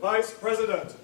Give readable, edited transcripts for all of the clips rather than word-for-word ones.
Vice President.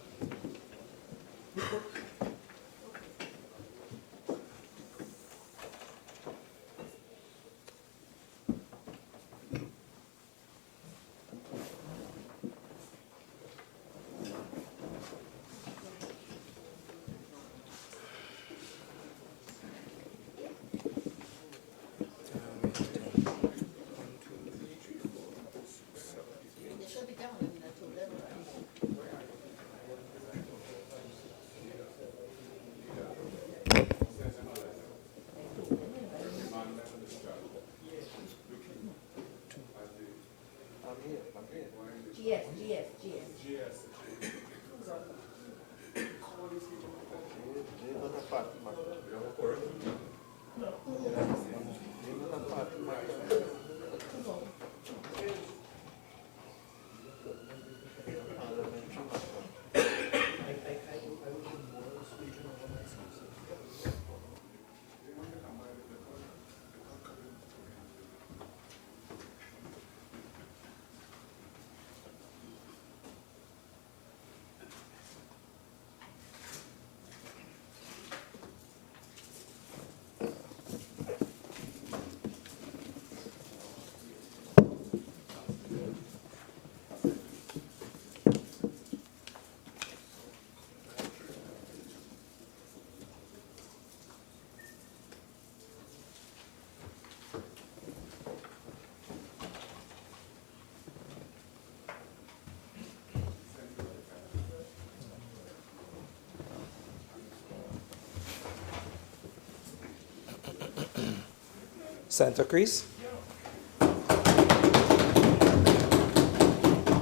Senator Crease.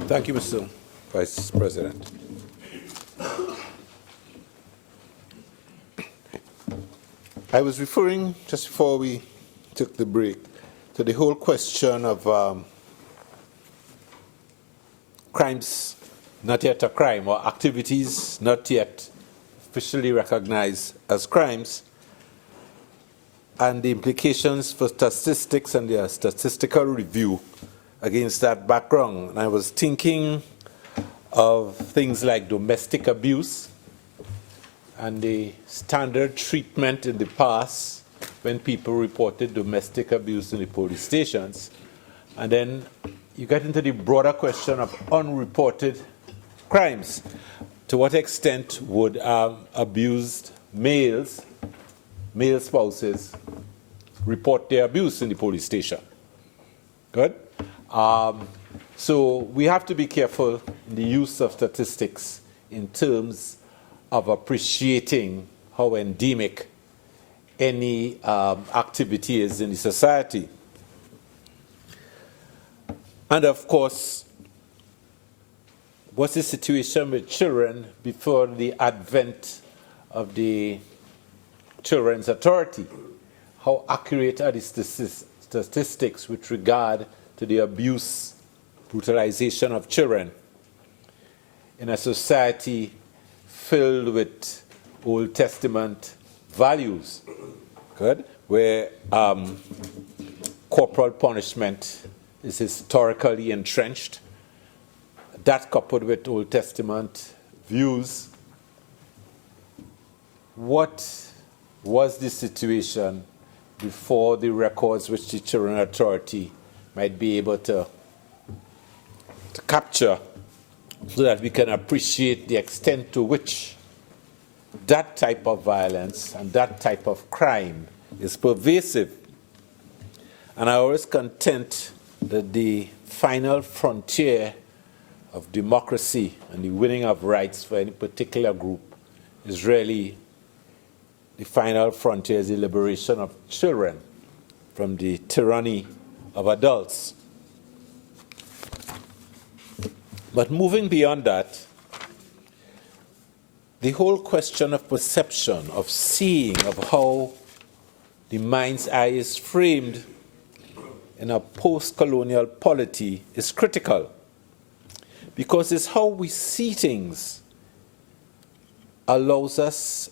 Thank you, Mr. Vice President. I was referring, just before we took the break, to the whole question of crimes not yet a crime, or activities not yet officially recognized as crimes, and the implications for statistics and their statistical review against that background. And I was thinking of things like domestic abuse and the standard treatment in the past when people reported domestic abuse in the police stations. And then you get into the broader question of unreported crimes. To what extent would abused male spouses report their abuse in the police station? Good? So we have to be careful in the use of statistics in terms of appreciating how endemic any activity is in the society. And of course, what's the situation with children before the advent of the Children's Authority? How accurate are the statistics with regard to the abuse, brutalization of children in a society filled with Old Testament values, good, where corporal punishment is historically entrenched? That coupled with Old Testament views, what was the situation before the records which the Children's Authority might be able to capture, so that we can appreciate the extent to which that type of violence and that type of crime is pervasive? And I always contend that the final frontier of democracy and the winning of rights for any particular group is really the final frontier, is the liberation of children from the tyranny of adults. But moving beyond that, the whole question of perception, of seeing, of how the mind's eye is framed in a post-colonial polity is critical, because it's how we see things allows us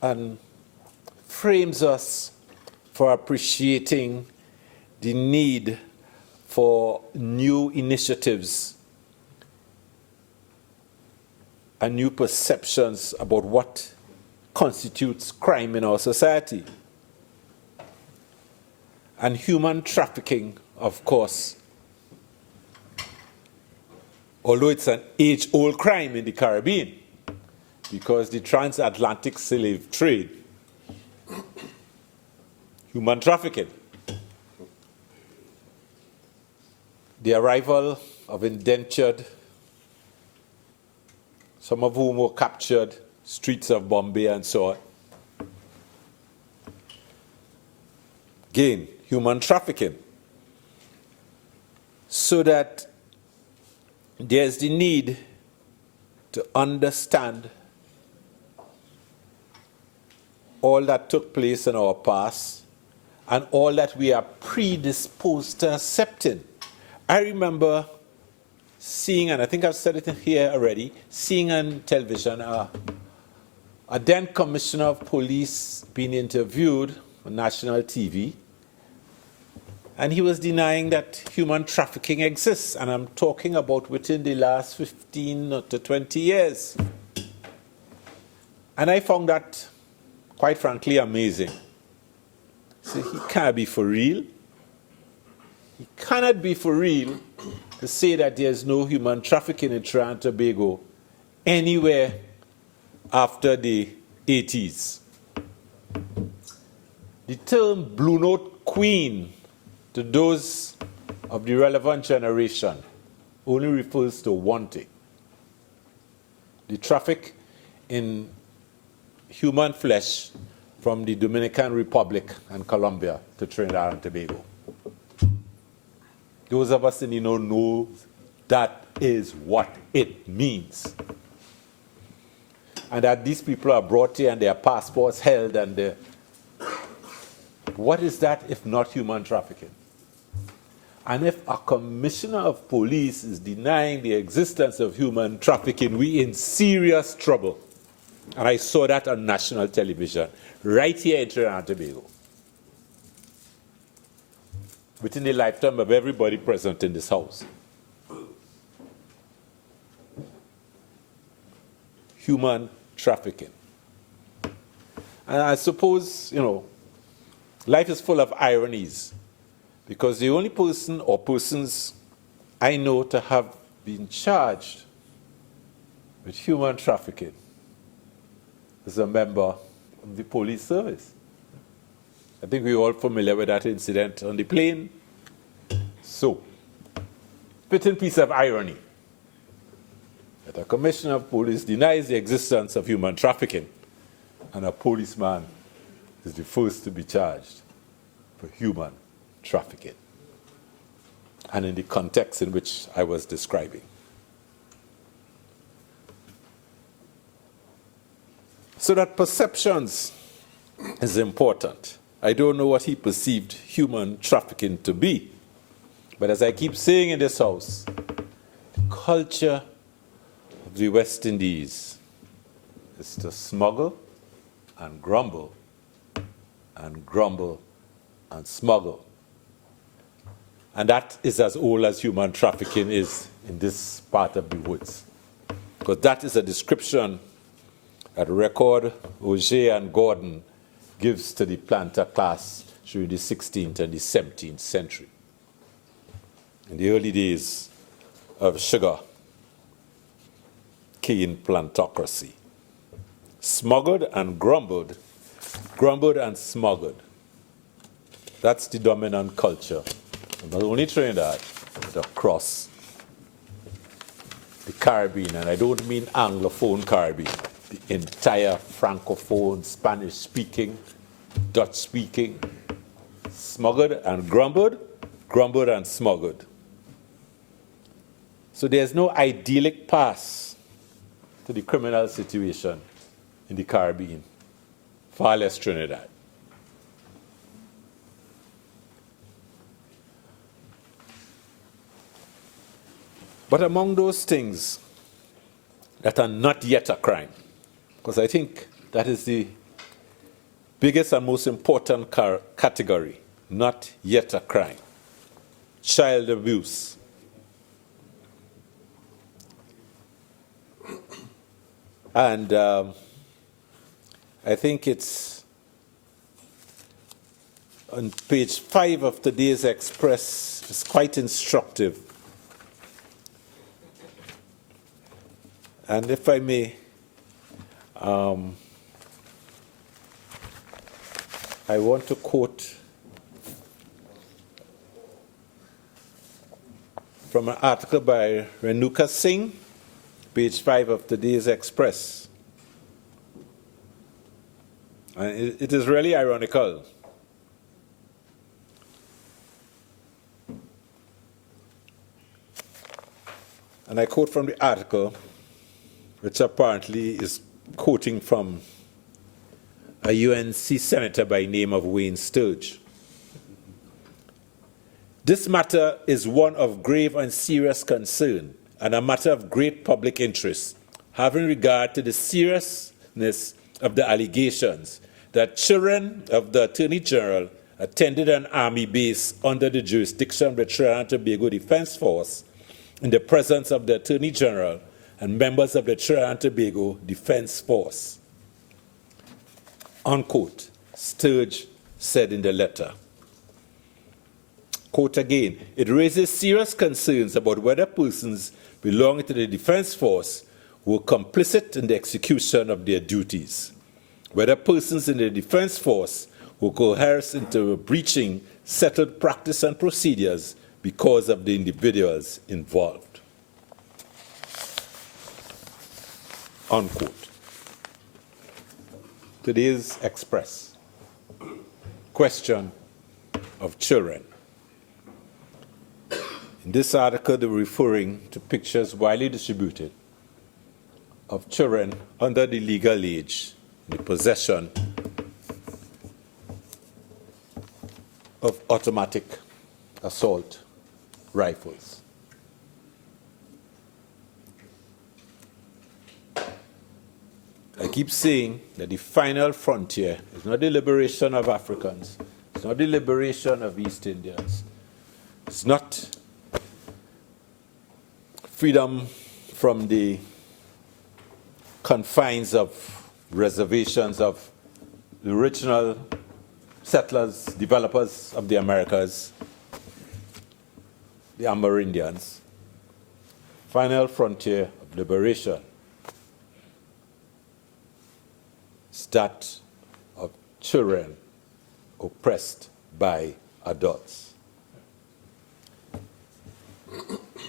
and frames us for appreciating the need for new initiatives and new perceptions about what constitutes crime in our society. And human trafficking, of course, although it's an age-old crime in the Caribbean, because the transatlantic slave trade, human trafficking, the arrival of indentured, some of whom were captured, streets of Bombay and so on. Again, human trafficking. So that there's the need to understand all that took place in our past and all that we are predisposed to accepting. I remember seeing, and I think I've said it here already, seeing on television a then commissioner of police being interviewed on national TV, and he was denying that human trafficking exists, and I'm talking about within the last 15 to 20 years. And I found that, quite frankly, amazing. So he can't be for real. He cannot be for real to say that there's no human trafficking in Trinidad and Tobago anywhere after the 80s. The term Blue Note Queen, to those of the relevant generation, only refers to one thing: the traffic in human flesh from the Dominican Republic and Colombia to Trinidad and Tobago. Those of us in the know that is what it means. And that these people are brought here and their passports held, and what is that if not human trafficking? And if a commissioner of police is denying the existence of human trafficking, we're in serious trouble. And I saw that on national television, right here in Trinidad and Tobago, within the lifetime of everybody present in this house. Human trafficking. And I suppose, life is full of ironies, because the only person or persons I know to have been charged with human trafficking is a member of the police service. I think we're all familiar with that incident on the plane. So, fitting piece of irony that a commissioner of police denies the existence of human trafficking, and a policeman is the first to be charged for human trafficking, and in the context in which I was describing. So that perceptions is important. I don't know what he perceived human trafficking to be, but as I keep saying in this house, the culture of the West Indies is to smuggle and grumble and grumble and smuggle. And that is as old as human trafficking is in this part of the woods, because that is a description that Record, Auger, and Gordon gives to the planter class through the 16th and the 17th century, in the early days of sugar cane plantocracy. Smuggled and grumbled and smuggled. That's the dominant culture, not only Trinidad, but across the Caribbean, and I don't mean Anglophone Caribbean, the entire Francophone, Spanish-speaking, Dutch-speaking, smuggled and grumbled and smuggled. So there's no idyllic path to the criminal situation in the Caribbean, far less Trinidad. But among those things that are not yet a crime, because I think that is the biggest and most important category, not yet a crime: child abuse. And I think it's on page 5 of today's Express. It's quite instructive. And if I may, I want to quote from an article by Renuka Singh, page 5 of today's Express. And it is really ironical. And I quote from the article, which apparently is quoting from a UNC senator by name of Wayne Sturge. This matter is one of grave and serious concern and a matter of great public interest, having regard to the seriousness of the allegations that children of the Attorney General attended an army base under the jurisdiction of the Trinidad and Tobago Defense Force in the presence of the Attorney General and members of the Trinidad and Tobago Defense Force. Unquote, Sturge said in the letter. Quote again, it raises serious concerns about whether persons belonging to the Defense Force were complicit in the execution of their duties, whether persons in the Defense Force were coerced into breaching settled practice and procedures because of the individuals involved. Unquote. Today's Express. Question of children. In this article, they were referring to pictures widely distributed of children under the legal age in the possession of automatic assault rifles. I keep saying that the final frontier is not the liberation of Africans, it's not the liberation of East Indians, it's not freedom from the confines of reservations of the original settlers, developers of the Americas, the Amerindians. Final frontier of liberation is that of children oppressed by adults.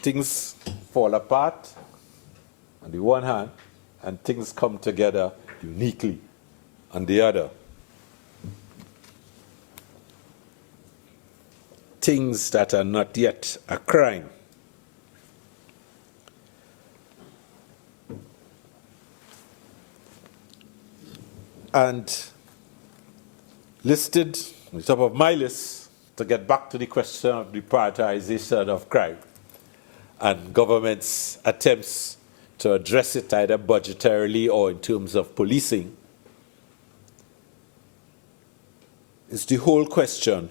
Things fall apart on the one hand, and things come together uniquely on the other. Things that are not yet a crime. And listed on the top of my list, to get back to the question of the prioritization of crime and government's attempts to address it either budgetarily or in terms of policing, is the whole question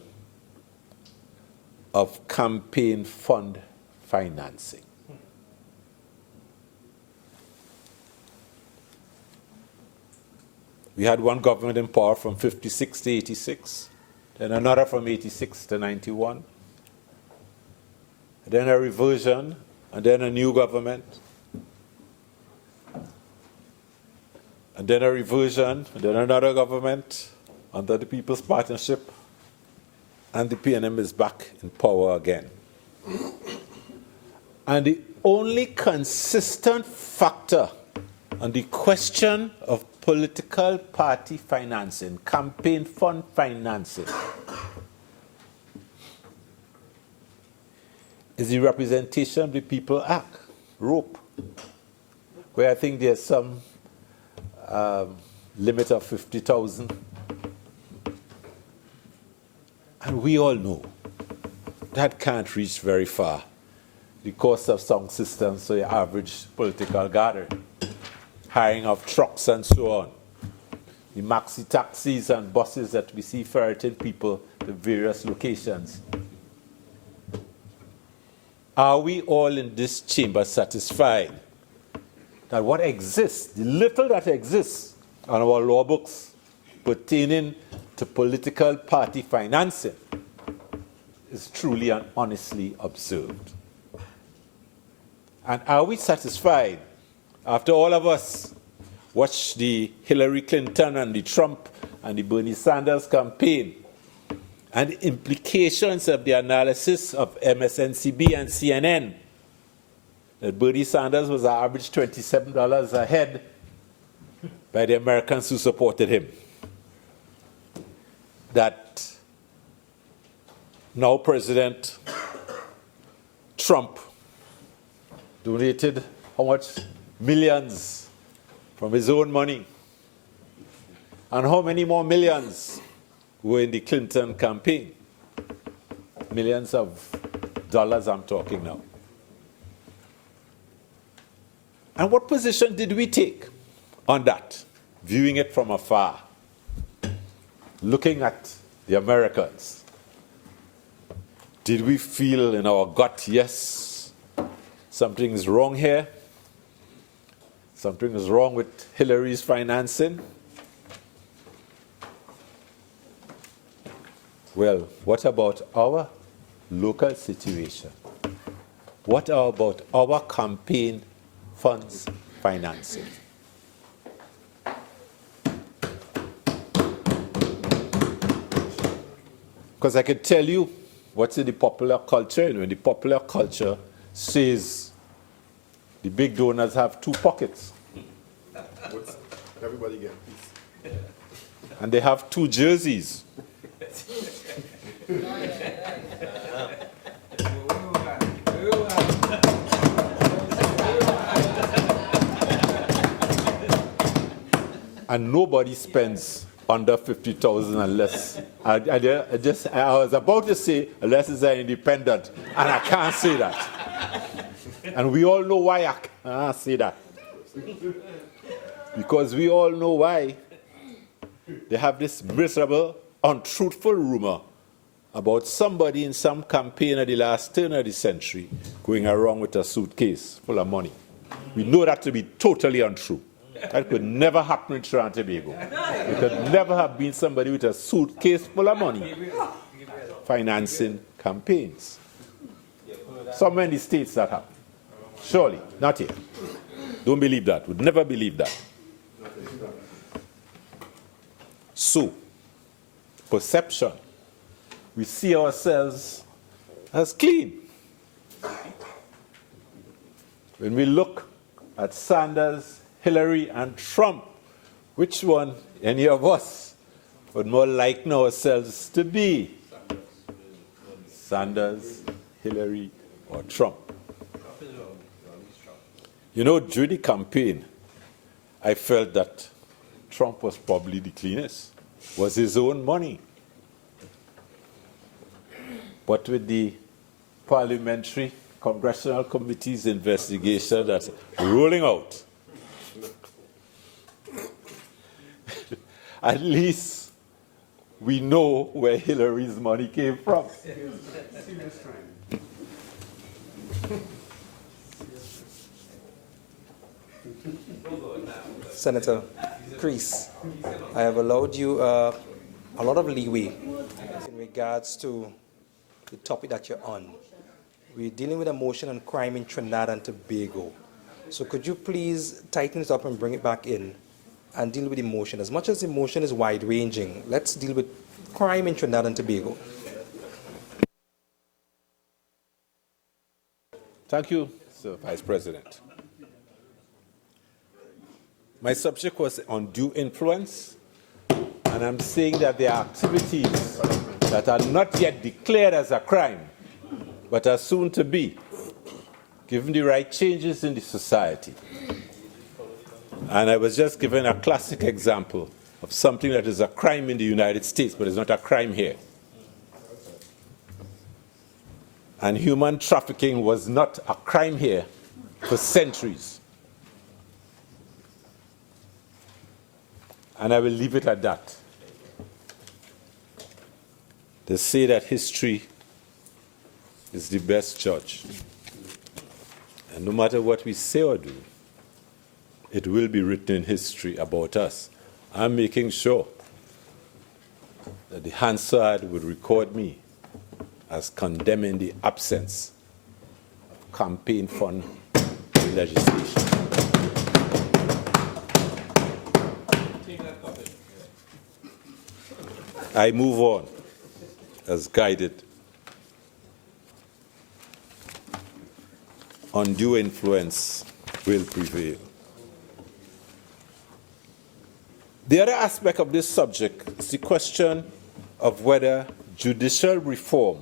of campaign fund financing. We had one government in power from 56 to 86, then another from 86 to 91, then a reversion, and then a new government, and then a reversion, and then another government under the People's Partnership, and the PNM is back in power again. And the only consistent factor on the question of political party financing, campaign fund financing, is the Representation of the People Act, ROPE, where I think there's some limit of 50,000. And we all know that can't reach very far. The cost of sound systems, so your average political gathering, hiring of trucks and so on, the maxi taxis and buses that we see ferreting people to various locations. Are we all in this chamber satisfied that what exists, the little that exists on our law books pertaining to political party financing is truly and honestly observed. And are we satisfied, after all of us watched the Hillary Clinton and the Trump and the Bernie Sanders campaign and the implications of the analysis of MSNBC and CNN, that Bernie Sanders was average $27 ahead by the Americans who supported him, that now President Trump donated how much? Millions from his own money. And how many more millions were in the Clinton campaign? Millions of dollars I'm talking now. And what position did we take on that, viewing it from afar, looking at the Americans? Did we feel in our gut, yes, something is wrong here? Something is wrong with Hillary's financing? Well, what about our local situation? What about our campaign funds financing? Because I could tell you what's in the popular culture. And when the popular culture says the big donors have two pockets. Everybody get a piece. And they have two jerseys. And nobody spends under 50,000 unless, I was about to say, unless it's an independent, and I can't say that. And we all know why I can't say that. Because we all know why they have this miserable, untruthful rumor about somebody in some campaign at the last turn of the century going around with a suitcase full of money. We know that to be totally untrue. That could never happen in Trinidad and Tobago. There could never have been somebody with a suitcase full of money financing campaigns. Somewhere in the States that happened. Surely, not here. Don't believe that. Would never believe that. So, perception. We see ourselves as clean. When we look at Sanders, Hillary, and Trump, which one, any of us, would more like ourselves to be? Sanders, Hillary, or Trump? You know, during the campaign, I felt that Trump was probably the cleanest. Was his own money. But with the parliamentary congressional committee's investigation that's rolling out, at least we know where Hillary's money came from. Senator Crease, I have allowed you a lot of leeway in regards to the topic that you're on. We're dealing with a motion on crime in Trinidad and Tobago. So could you please tighten it up and bring it back in and deal with the motion? As much as the motion is wide-ranging, let's deal with crime in Trinidad and Tobago. Thank you, Sir Vice President. My subject was undue influence, and I'm saying that there are activities that are not yet declared as a crime, but are soon to be, given the right changes in the society. And I was just given a classic example of something that is a crime in the United States, but is not a crime here. And human trafficking was not a crime here for centuries. And I will leave it at that. They say that history is the best judge. And no matter what we say or do, it will be written in history about us. I'm making sure that the Hansard would record me as condemning the absence of campaign fund legislation. I move on as guided. Undue influence will prevail. The other aspect of this subject is the question of whether judicial reform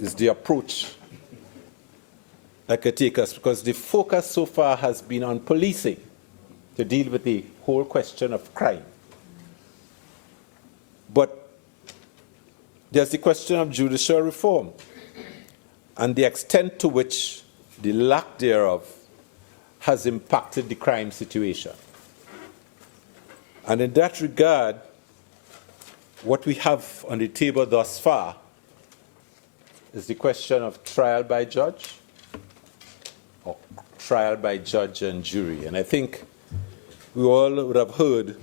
is the approach that could take us, because the focus so far has been on policing to deal with the whole question of crime. But there's the question of judicial reform and the extent to which the lack thereof has impacted the crime situation. And in that regard, what we have on the table thus far is the question of trial by judge or trial by judge and jury. And I think we all would have heard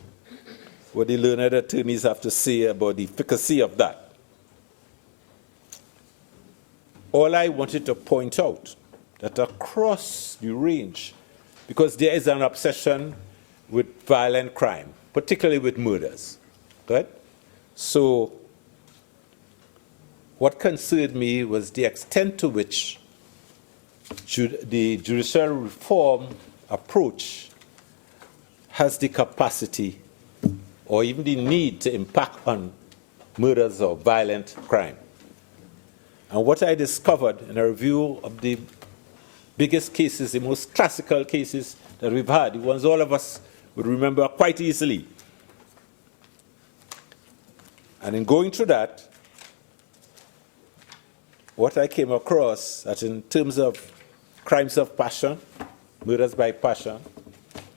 what the learned attorneys have to say about the efficacy of that. All I wanted to point out that across the range, because there is an obsession with violent crime, particularly with murders, right? So what concerned me was the extent to which the judicial reform approach has the capacity or even the need to impact on murders or violent crime. And what I discovered in a review of the biggest cases, the most classical cases that we've had, the ones all of us would remember quite easily. And in going through that, what I came across that in terms of crimes of passion, murders by passion,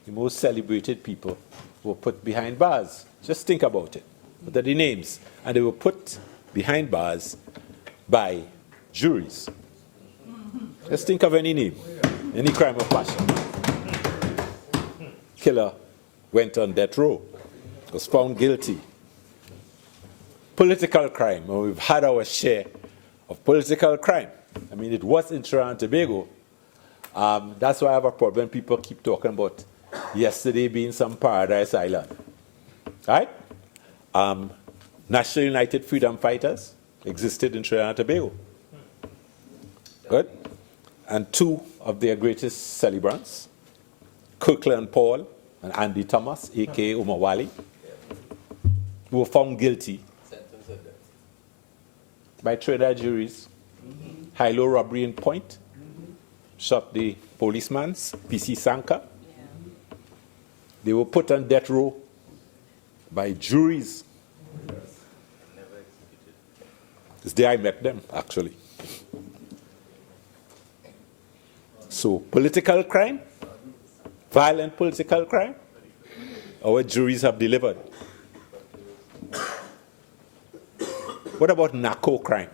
the most celebrated people were put behind bars. Just think about it. What are the names? And they were put behind bars by juries. Just think of any name, any crime of passion. Killer went on death row, was found guilty. Political crime, and we've had our share of political crime. I mean, it was in Trinidad and Tobago. That's why I have a problem. People keep talking about yesterday being some paradise island. Right? National United Freedom Fighters existed in Trinidad and Tobago. Good? And two of their greatest celebrants, Kirkland Paul and Andy Thomas, a.k.a. Umawali, were found guilty by Trinidad juries, high-low robbery in Point, shot the policeman, P.C. Sanka. They were put on death row by juries. This day I met them, actually. So, political crime, violent political crime, our juries have delivered. What about narco crime,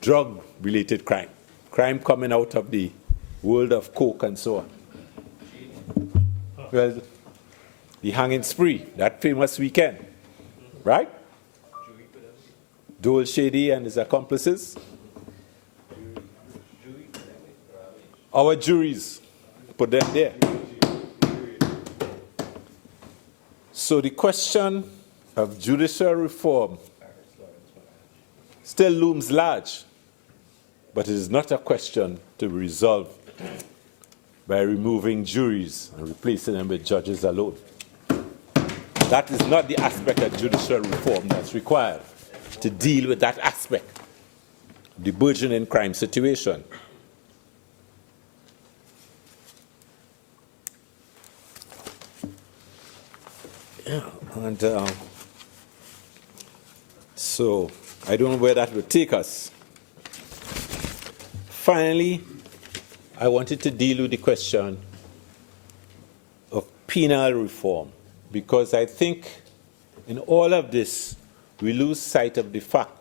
drug-related crime, crime coming out of the world of coke and so on? Well, the hanging spree, that famous weekend, right? Dole Shady and his accomplices. Our juries put them there. So the question of judicial reform still looms large, but it is not a question to be resolved by removing juries and replacing them with judges alone. That is not the aspect of judicial reform that's required to deal with that aspect of the burgeoning crime situation. Yeah, and so I don't know where that would take us. Finally, I wanted to deal with the question of penal reform, because I think in all of this, we lose sight of the fact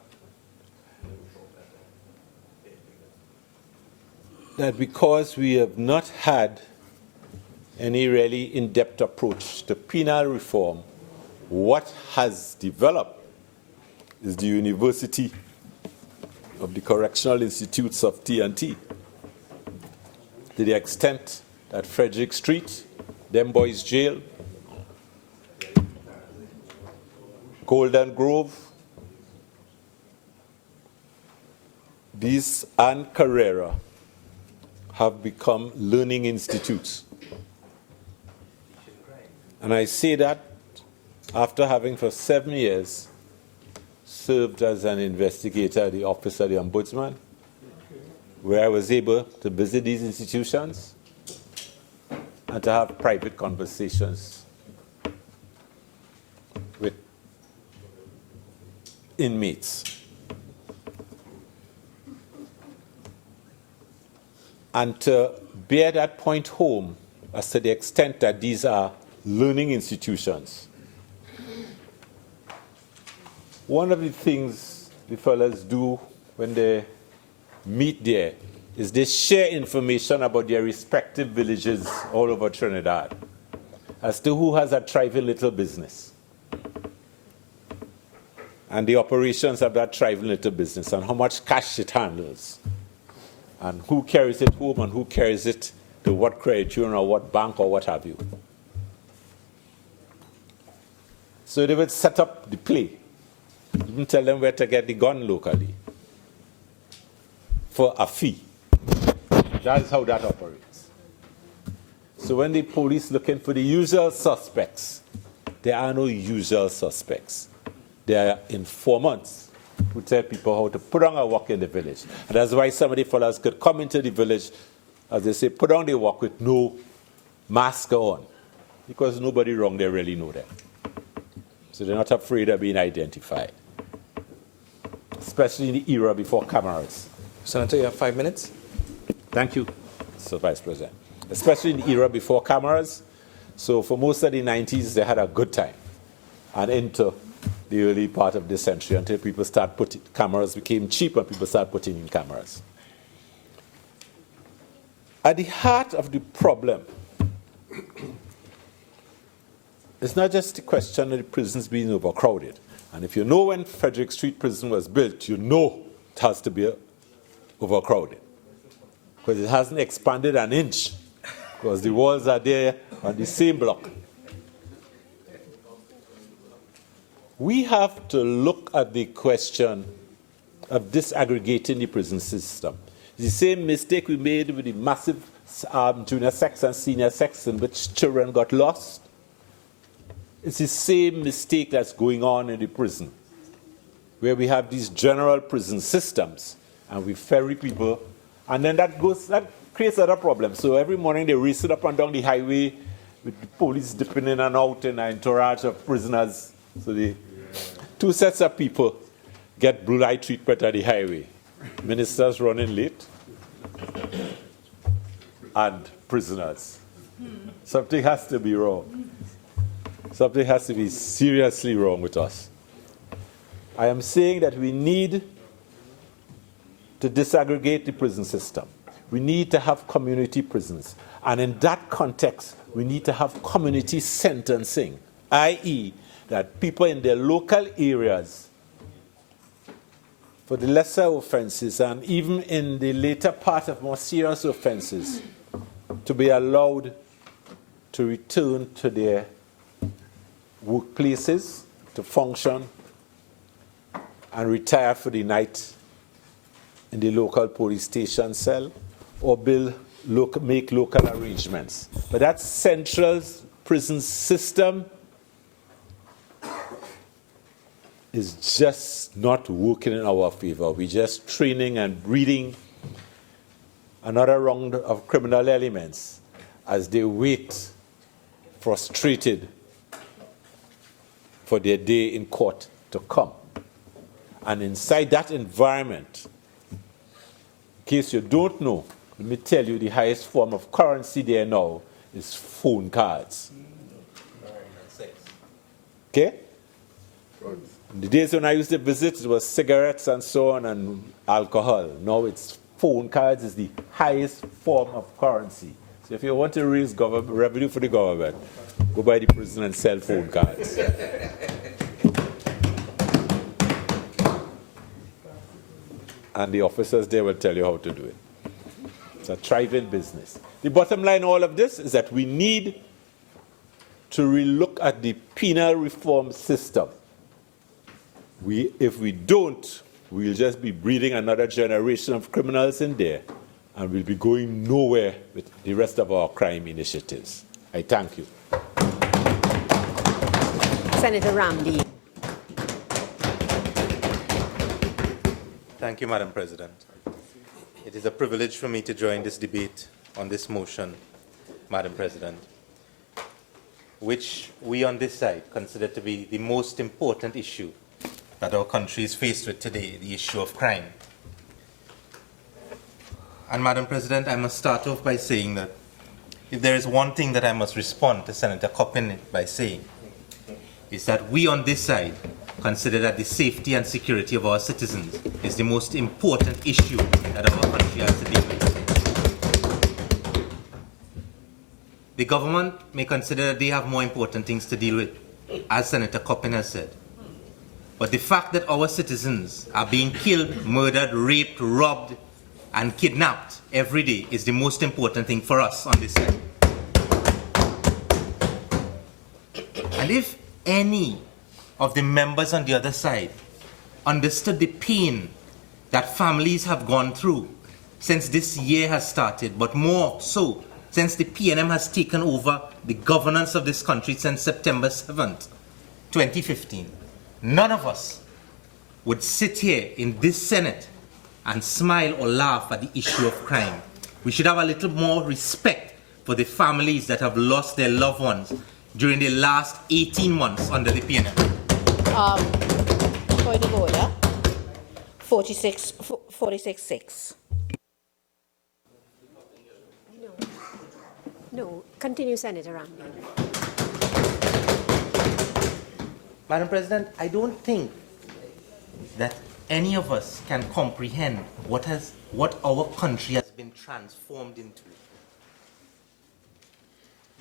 that because we have not had any really in-depth approach to penal reform, what has developed is the University of the Correctional Institutes of T&T, to the extent that Frederick Street, Them Boys Jail, Golden Grove, these and Carrera have become learning institutes. And I say that after having for 7 years served as an investigator at the Office of the Ombudsman, where I was able to visit these institutions and to have private conversations with inmates. And to bear that point home as to the extent that these are learning institutions. One of the things the fellows do when they meet there is they share information about their respective villages all over Trinidad as to who has a thriving little business and the operations of that thriving little business and how much cash it handles and who carries it home and who carries it to what credit union or what bank or what have you. So they would set up the play, even tell them where to get the gun locally for a fee. That is how that operates. So when the police looking for the usual suspects, there are no usual suspects. There are informants who tell people how to put on a walk in the village. And that's why some of the fellas could come into the village, as they say, put on the walk with no mask on, because nobody wrong there really know them. So they're not afraid of being identified, especially in the era before cameras. Senator, you have 5 minutes. Thank you, Mr. Vice President. Especially in the era before cameras. So for most of the 90s, they had a good time. And into the early part of this century until people start putting, cameras became cheap and people started putting in cameras. At the heart of the problem, it's not just the question of the prisons being overcrowded. And if you know when Frederick Street Prison was built, you know it has to be overcrowded. Because it hasn't expanded an inch, because the walls are there on the same block. We have to look at the question of disaggregating the prison system. The same mistake we made with the massive junior sex and senior sex in which children got lost. It's the same mistake that's going on in the prison, where we have these general prison systems and we ferry people, and then that creates other problems. So every morning they race it up and down the highway with the police dipping in and out in an entourage of prisoners. So the two sets of people get blue light treatment at the highway. Ministers running late and prisoners. Something has to be wrong. Something has to be seriously wrong with us. I am saying that we need to disaggregate the prison system. We need to have community prisons. And in that context, we need to have community sentencing, i.e., that people in their local areas, for the lesser offenses and even in the later part of more serious offenses, to be allowed to return to their workplaces, to function, and retire for the night in the local police station cell, or make local arrangements. But that central prison system is just not working in our favor. We're just training and breeding another round of criminal elements as they wait, frustrated, for their day in court to come. And inside that environment, in case you don't know, let me tell you, the highest form of currency there now is phone cards. Okay? In the days when I used to visit, it was cigarettes and so on and alcohol. Now it's phone cards is the highest form of currency. So if you want to raise revenue for the government, go buy the prison and sell phone cards. And the officers there will tell you how to do it. It's a thriving business. The bottom line of all of this is that we need to relook at the penal reform system. If we don't, we'll just be breeding another generation of criminals in there, and we'll be going nowhere with the rest of our crime initiatives. I thank you. Senator Ramdi. Thank you, Madam President. It is a privilege for me to join this debate on this motion, Madam President, which we on this side consider to be the most important issue that our country is faced with today, the issue of crime. And Madam President, I must start off by saying that if there is one thing that I must respond to Senator Coppin by saying, is that we on this side consider that the safety and security of our citizens is the most important issue that our country has to deal with. The government may consider that they have more important things to deal with, as Senator Coppin has said. But the fact that our citizens are being killed, murdered, raped, robbed, and kidnapped every day is the most important thing for us on this side. And if any of the members on the other side understood the pain that families have gone through since this year has started, but more so since the PNM has taken over the governance of this country since September 7th, 2015, none of us would sit here in this Senate and smile or laugh at the issue of crime. We should have a little more respect for the families that have lost their loved ones during the last 18 months under the PNM. Point of order. 46-6. No. Continue, Senator Ramdi. Madam President, I don't think that any of us can comprehend what our country has been transformed into.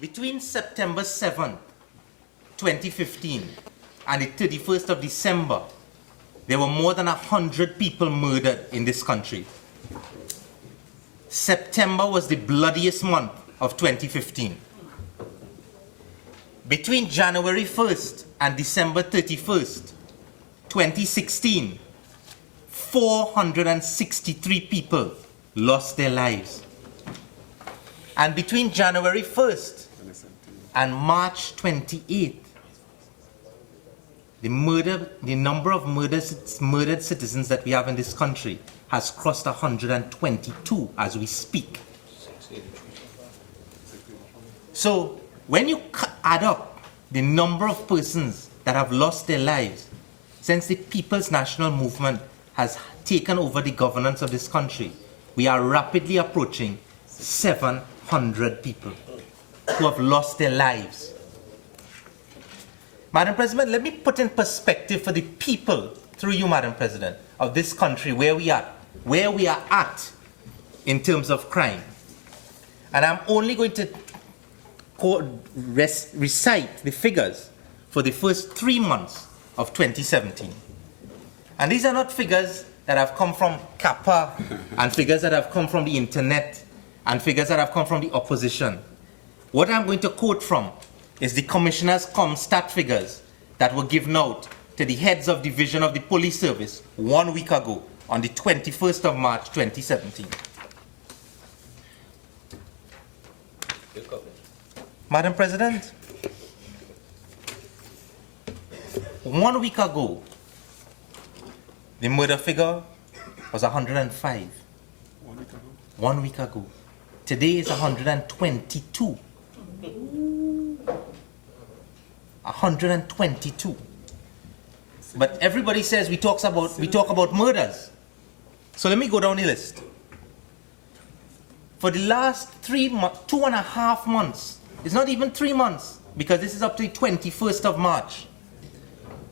Between September 7, 2015 and the 31st of December, there were more than 100 people murdered in this country. September was the bloodiest month of 2015. Between January 1st and December 31st, 2016, 463 people lost their lives. And between January 1st and March 28th, the number of murdered citizens that we have in this country has crossed 122 as we speak. So when you add up the number of persons that have lost their lives since the People's National Movement has taken over the governance of this country, we are rapidly approaching 700 people who have lost their lives. Madam President, let me put in perspective for the people, through you, Madam President, of this country where we are at in terms of crime. And I'm only going to recite the figures for the first 3 months of 2017. And these are not figures that have come from CAPA and figures that have come from the internet and figures that have come from the opposition. What I'm going to quote from is the Commissioner's ComStat figures that were given out to the heads of division of the police service 1 week ago on the 21st of March 2017. Madam President, 1 week ago, the murder figure was 105. 1 week ago. Today is 122. 122. But everybody says we talk about murders. So let me go down the list. For the last 2.5 months, it's not even 3 months, because this is up to the 21st of March.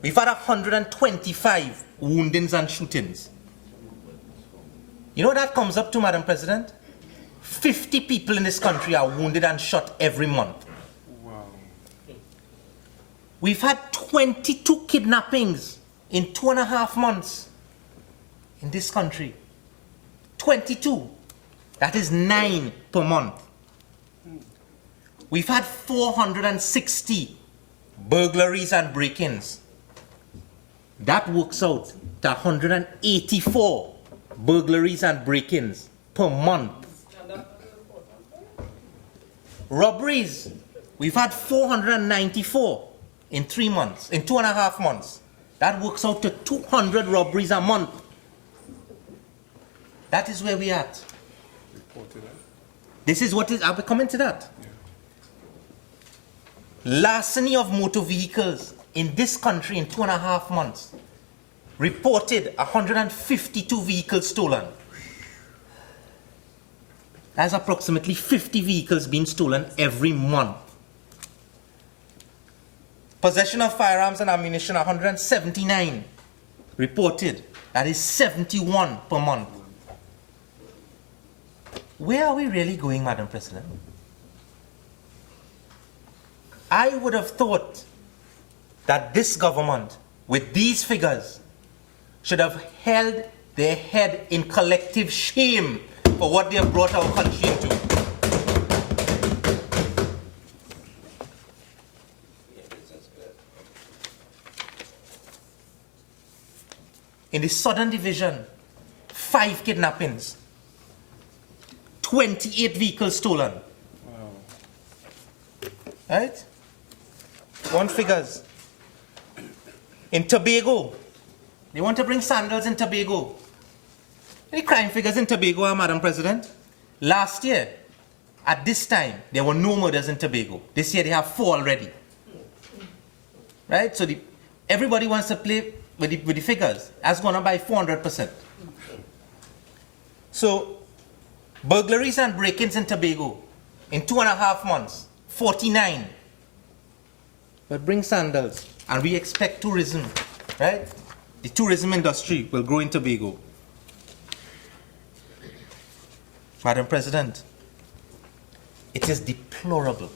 We've had 125 woundings and shootings. You know what that comes up to, Madam President? 50 people in this country are wounded and shot every month. Wow. We've had 22 kidnappings in 2.5 months in this country. 22. That is 9 per month. We've had 460 burglaries and break-ins. That works out to 184 burglaries and break-ins per month. Robberies, we've had 494 in 3 months, in 2.5 months. That works out to 200 robberies a month. That is where we are at. This is what is, I'll be coming to that. Larceny of motor vehicles in this country in 2.5 months. Reported 152 vehicles stolen. That's approximately 50 vehicles being stolen every month. Possession of firearms and ammunition, 179 reported. That is 71 per month. Where are we really going, Madam President? I would have thought that this government, with these figures, should have held their head in collective shame for what they have brought our country into. In the Southern Division, 5 kidnappings, 28 vehicles stolen. Wow. Right? One figures. In Tobago, they want to bring sandals in Tobago. Any crime figures in Tobago, Madam President? Last year, at this time, there were no murders in Tobago. This year, they have 4 already. Right? So everybody wants to play with the figures. That's gone up by 400%. So, burglaries and break-ins in Tobago, in 2.5 months, 49. But bring sandals, and we expect tourism, right? The tourism industry will grow in Tobago. Madam President, it is deplorable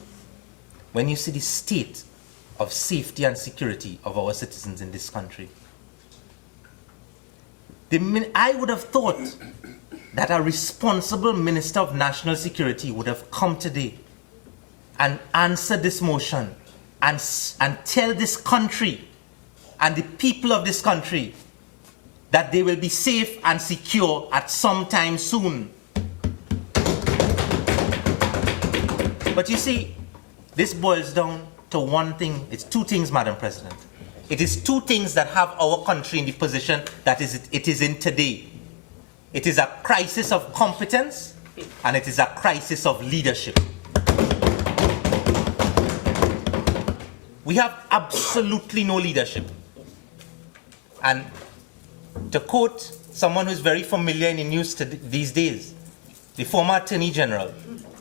when you see the state of safety and security of our citizens in this country. I would have thought that a responsible Minister of National Security would have come today and answered this motion and tell this country and the people of this country that they will be safe and secure at some time soon. But you see, this boils down to one thing. It's 2 things, Madam President. It is 2 things that have our country in the position that it is in today. It is a crisis of competence, and it is a crisis of leadership. We have absolutely no leadership. And to quote someone who's very familiar in the news these days, the former Attorney General,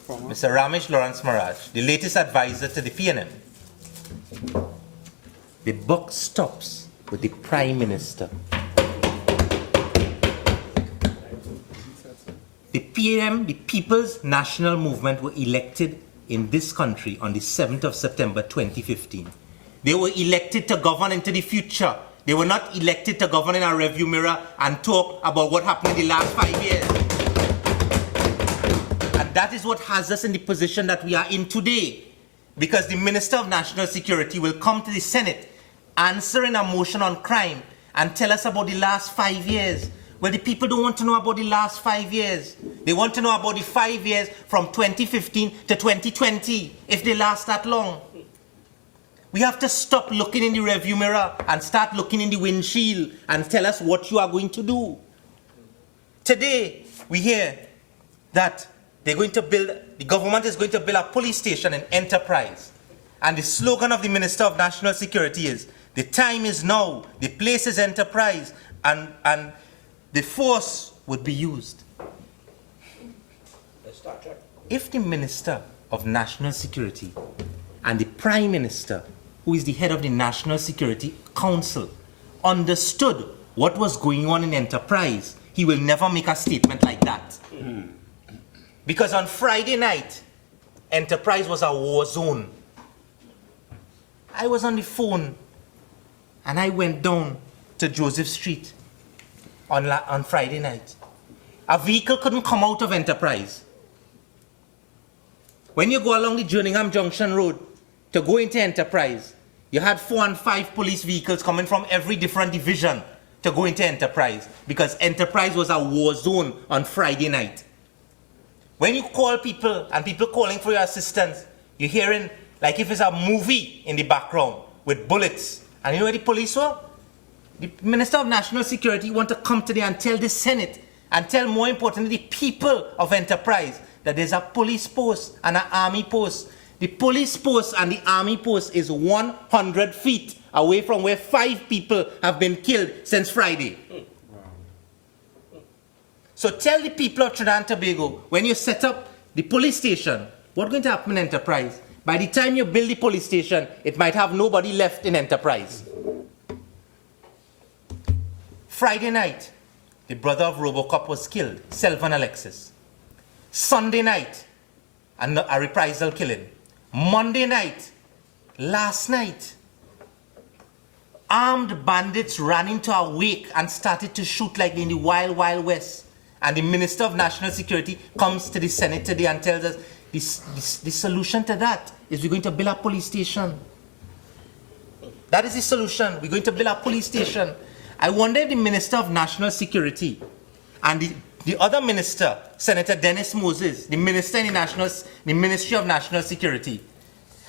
Mr. Ramesh Lawrence Maharaj, the latest advisor to the PNM, the buck stops with the Prime Minister. The PNM, the People's National Movement, were elected in this country on the 7th of September 2015. They were elected to govern into the future. They were not elected to govern in a review mirror and talk about what happened in the last 5 years. And that is what has us in the position that we are in today. Because the Minister of National Security will come to the Senate, answering a motion on crime, and tell us about the last 5 years. Well, the people don't want to know about the last 5 years. They want to know about the 5 years from 2015 to 2020, if they last that long. We have to stop looking in the review mirror and start looking in the windshield and tell us what you are going to do. Today, we hear that the government is going to build a police station in Enterprise. And the slogan of the Minister of National Security is, the time is now, the place is Enterprise, and the force would be used. If the Minister of National Security and the Prime Minister, who is the head of the National Security Council, understood what was going on in Enterprise, he will never make a statement like that. Because on Friday night, Enterprise was a war zone. I was on the phone and I went down to Joseph Street on Friday night. A vehicle couldn't come out of Enterprise. When you go along the Jerningham Junction Road to go into Enterprise, you had 4 and 5 police vehicles coming from every different division to go into Enterprise because Enterprise was a war zone on Friday night. When you call people and people calling for your assistance, you're hearing like if it's a movie in the background with bullets. And you know where the police were? The Minister of National Security want to come today and tell the Senate and tell, more importantly, the people of Enterprise that there's a police post and an army post. The police post and the army post is 100 feet away from where 5 people have been killed since Friday. So tell the people of Trinidad and Tobago, when you set up the police station, what's going to happen in Enterprise? By the time you build the police station, it might have nobody left in Enterprise. Friday night, the brother of Robocop was killed, Selvan Alexis. Sunday night, a reprisal killing. Monday night, last night, armed bandits ran into our wake and started to shoot like in the wild, wild west. And the Minister of National Security comes to the Senate today and tells us the solution to that is we're going to build a police station. That is the solution. We're going to build a police station. I wonder if the Minister of National Security and the other minister, Senator Dennis Moses, the minister in the Ministry of National Security,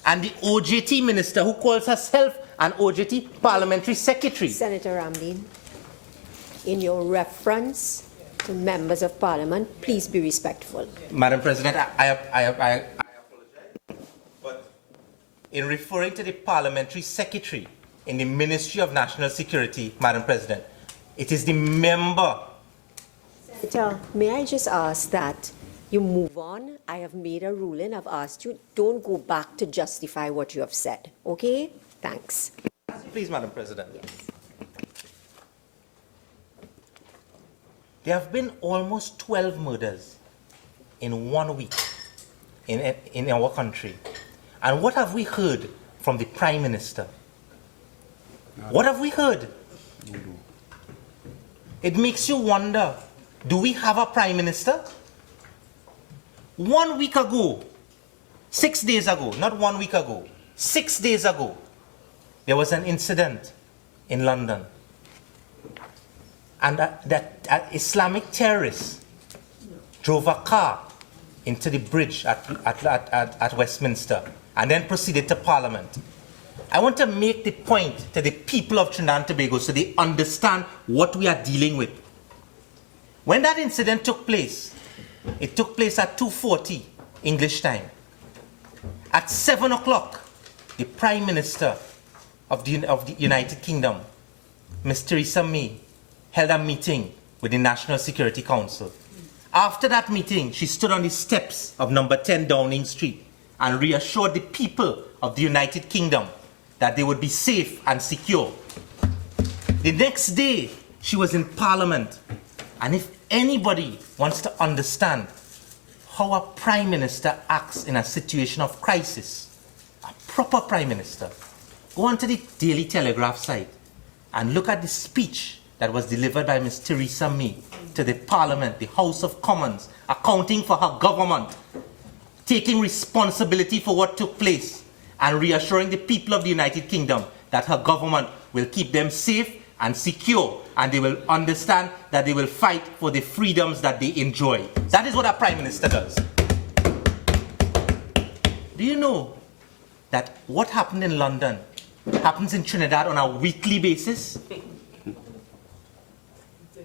and the OJT minister who calls herself an OJT parliamentary secretary. Senator Ramdeen, in your reference to members of parliament, please be respectful. Madam President, I apologize. But in referring to the parliamentary secretary in the Ministry of National Security, Madam President, it is the member. Senator, may I just ask that you move on? I have made a ruling. I've asked you, don't go back to justify what you have said. Okay? Thanks. Please, Madam President. There have been almost 12 murders in 1 week in our country. And what have we heard from the Prime Minister? What have we heard? It makes you wonder, do we have a Prime Minister? 1 week ago, 6 days ago, not 1 week ago, 6 days ago, there was an incident in London. And that Islamic terrorist drove a car into the bridge at Westminster and then proceeded to Parliament. I want to make the point to the people of Trinidad and Tobago so they understand what we are dealing with. When that incident took place, it took place at 2:40 English time. At 7 o'clock, the Prime Minister of the United Kingdom, Ms. Theresa May, held a meeting with the National Security Council. After that meeting, she stood on the steps of number 10 Downing Street and reassured the people of the United Kingdom that they would be safe and secure. The next day, she was in Parliament. And if anybody wants to understand how a Prime Minister acts in a situation of crisis, a proper Prime Minister, go onto the Daily Telegraph site and look at the speech that was delivered by Ms. Theresa May to the Parliament, the House of Commons, accounting for her government, taking responsibility for what took place, and reassuring the people of the United Kingdom that her government will keep them safe and secure, and they will understand that they will fight for the freedoms that they enjoy. That is what a Prime Minister does. Do you know that what happened in London happens in Trinidad on a weekly basis?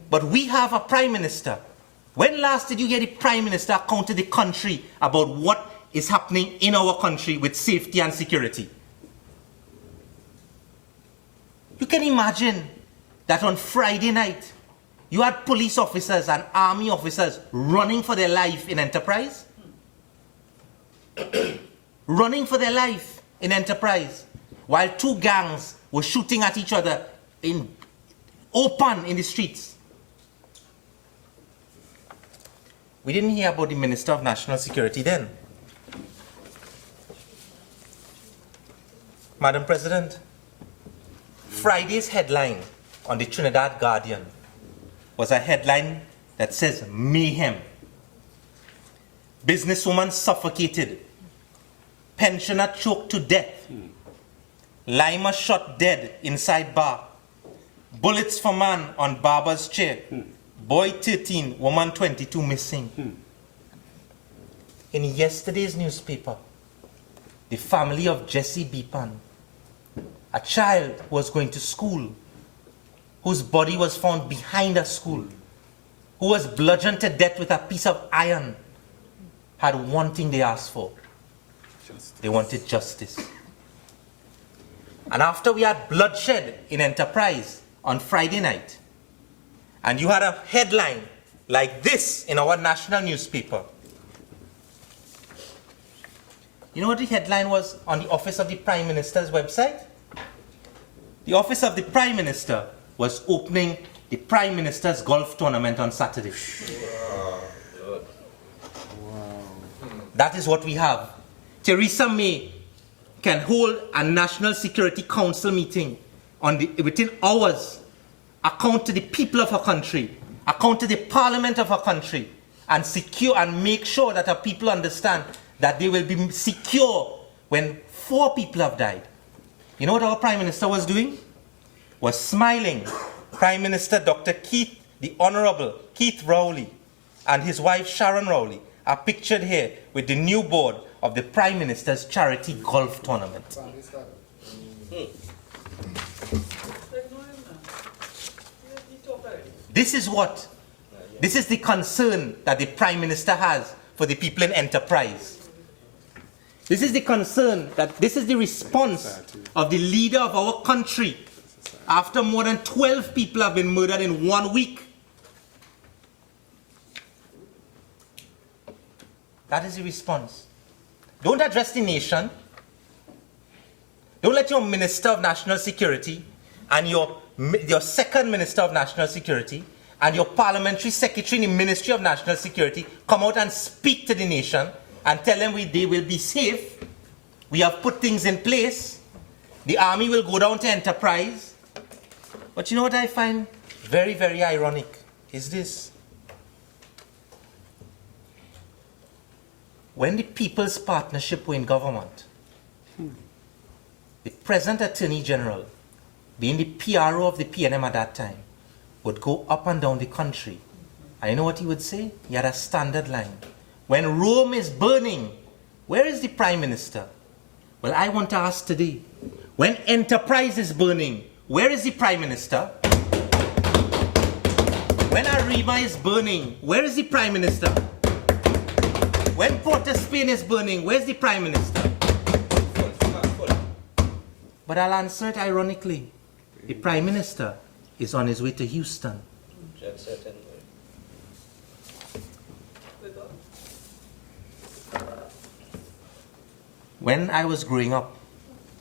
But we have a Prime Minister. When last did you hear the Prime Minister account to the country about what is happening in our country with safety and security? You can imagine that on Friday night, you had police officers and army officers running for their life in Enterprise. Running for their life in Enterprise, while 2 gangs were shooting at each other in open in the streets. we didn't hear about the Minister of National Security then. Madam President, Friday's headline on the Trinidad Guardian was a headline that says mayhem. Businesswoman suffocated. Pensioner choked to death. Lima shot dead inside bar. Bullets for man on barber's chair. Boy 13, woman 22 missing. In yesterday's newspaper, the family of Jesse Bipan, a child who was going to school, whose body was found behind a school, who was bludgeoned to death with a piece of iron, had one thing they asked for. They wanted justice. And after we had bloodshed in Enterprise on Friday night, and you had a headline like this in our national newspaper, you know what the headline was on the Office of the Prime Minister's website? The Office of the Prime Minister was opening the Prime Minister's golf tournament on Saturday. That is what we have. Theresa May can hold a National Security Council meeting within hours, account to the people of her country, account to the parliament of her country, and secure and make sure that her people understand that they will be secure when 4 people have died. You know what our Prime Minister was doing? Was smiling. Prime Minister Dr. Keith, the Honorable Keith Rowley, and his wife Sharon Rowley are pictured here with the new board of the Prime Minister's charity golf tournament. This is the concern that the Prime Minister has for the people in Enterprise. This is the concern this is the response of the leader of our country after more than 12 people have been murdered in 1 week. That is the response. Don't address the nation. Don't let your Minister of National Security and your second Minister of National Security and your Parliamentary Secretary in the Ministry of National Security come out and speak to the nation and tell them they will be safe. We have put things in place. The army will go down to Enterprise. But you know what I find very, very ironic is this. When the People's Partnership were in government, the present Attorney General, being the PRO of the PNM at that time, would go up and down the country. And you know what he would say? He had a standard line. When Rome is burning, where is the Prime Minister? Well, I want to ask today, when Enterprise is burning, where is the Prime Minister? When Arima is burning, where is the Prime Minister? When Port of Spain is burning, where's the Prime Minister? But I'll answer it ironically. The Prime Minister is on his way to Houston. When I was growing up,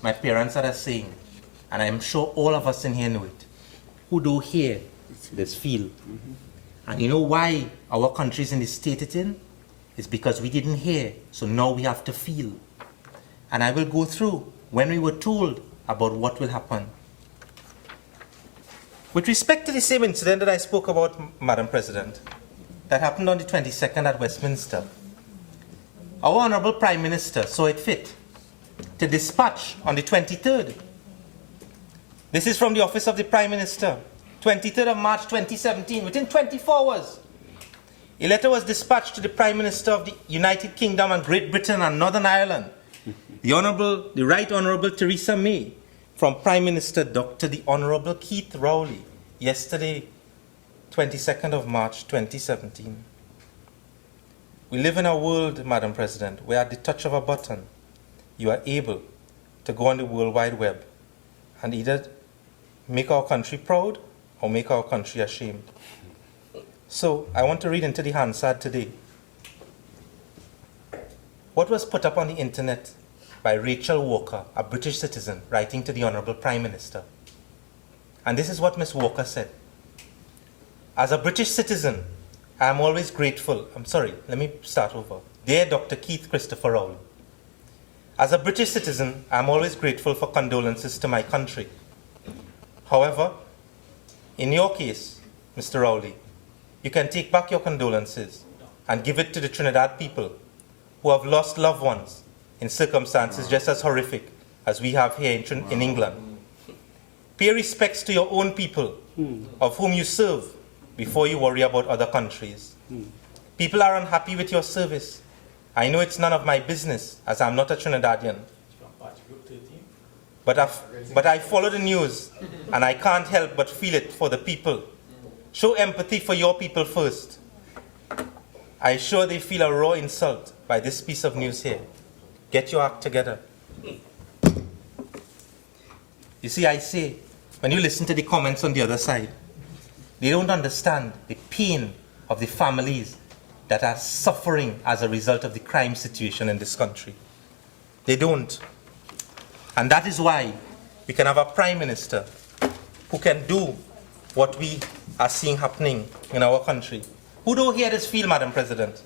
my parents had a saying, and I'm sure all of us in here know it. Who don't hear, let's feel. And you know why our country is in the state it's in? It's because we didn't hear, so now we have to feel. And I will go through when we were told about what will happen. With respect to the same incident that I spoke about, Madam President, that happened on the 22nd at Westminster, our Honorable Prime Minister saw it fit to dispatch on the 23rd. This is from the Office of the Prime Minister, 23rd of March 2017, within 24 hours. A letter was dispatched to the Prime Minister of the United Kingdom and Great Britain and Northern Ireland, the Right Honourable Theresa May, from Prime Minister Dr. the Honourable Keith Rowley, yesterday, 22nd of March 2017. We live in a world, Madam President, where at the touch of a button, you are able to go on the World Wide Web and either make our country proud or make our country ashamed. So I want to read into the Hansard today. What was put up on the internet by Rachel Walker, a British citizen, writing to the Honourable Prime Minister. And this is what Ms. Walker said. As a British citizen I'm always grateful. I'm sorry, let me start over. Dear Dr. Keith Christopher Rowley, as a British citizen, I'm always grateful for condolences to my country. However, in your case, Mr. Rowley, you can take back your condolences and give it to the Trinidad people who have lost loved ones in circumstances just as horrific as we have here in England. Pay respects to your own people of whom you serve before you worry about other countries. People are unhappy with your service. I know it's none of my business, as I'm not a Trinidadian. But I follow the news, and I can't help but feel it for the people. Show empathy for your people first. I'm sure they feel a raw insult by this piece of news here. Get your act together. You see, I say, when you listen to the comments on the other side, they don't understand the pain of the families that are suffering as a result of the crime situation in this country. They don't. And that is why we can have a prime minister who can do what we are seeing happening in our country. Who don't hear this feel, Madam President?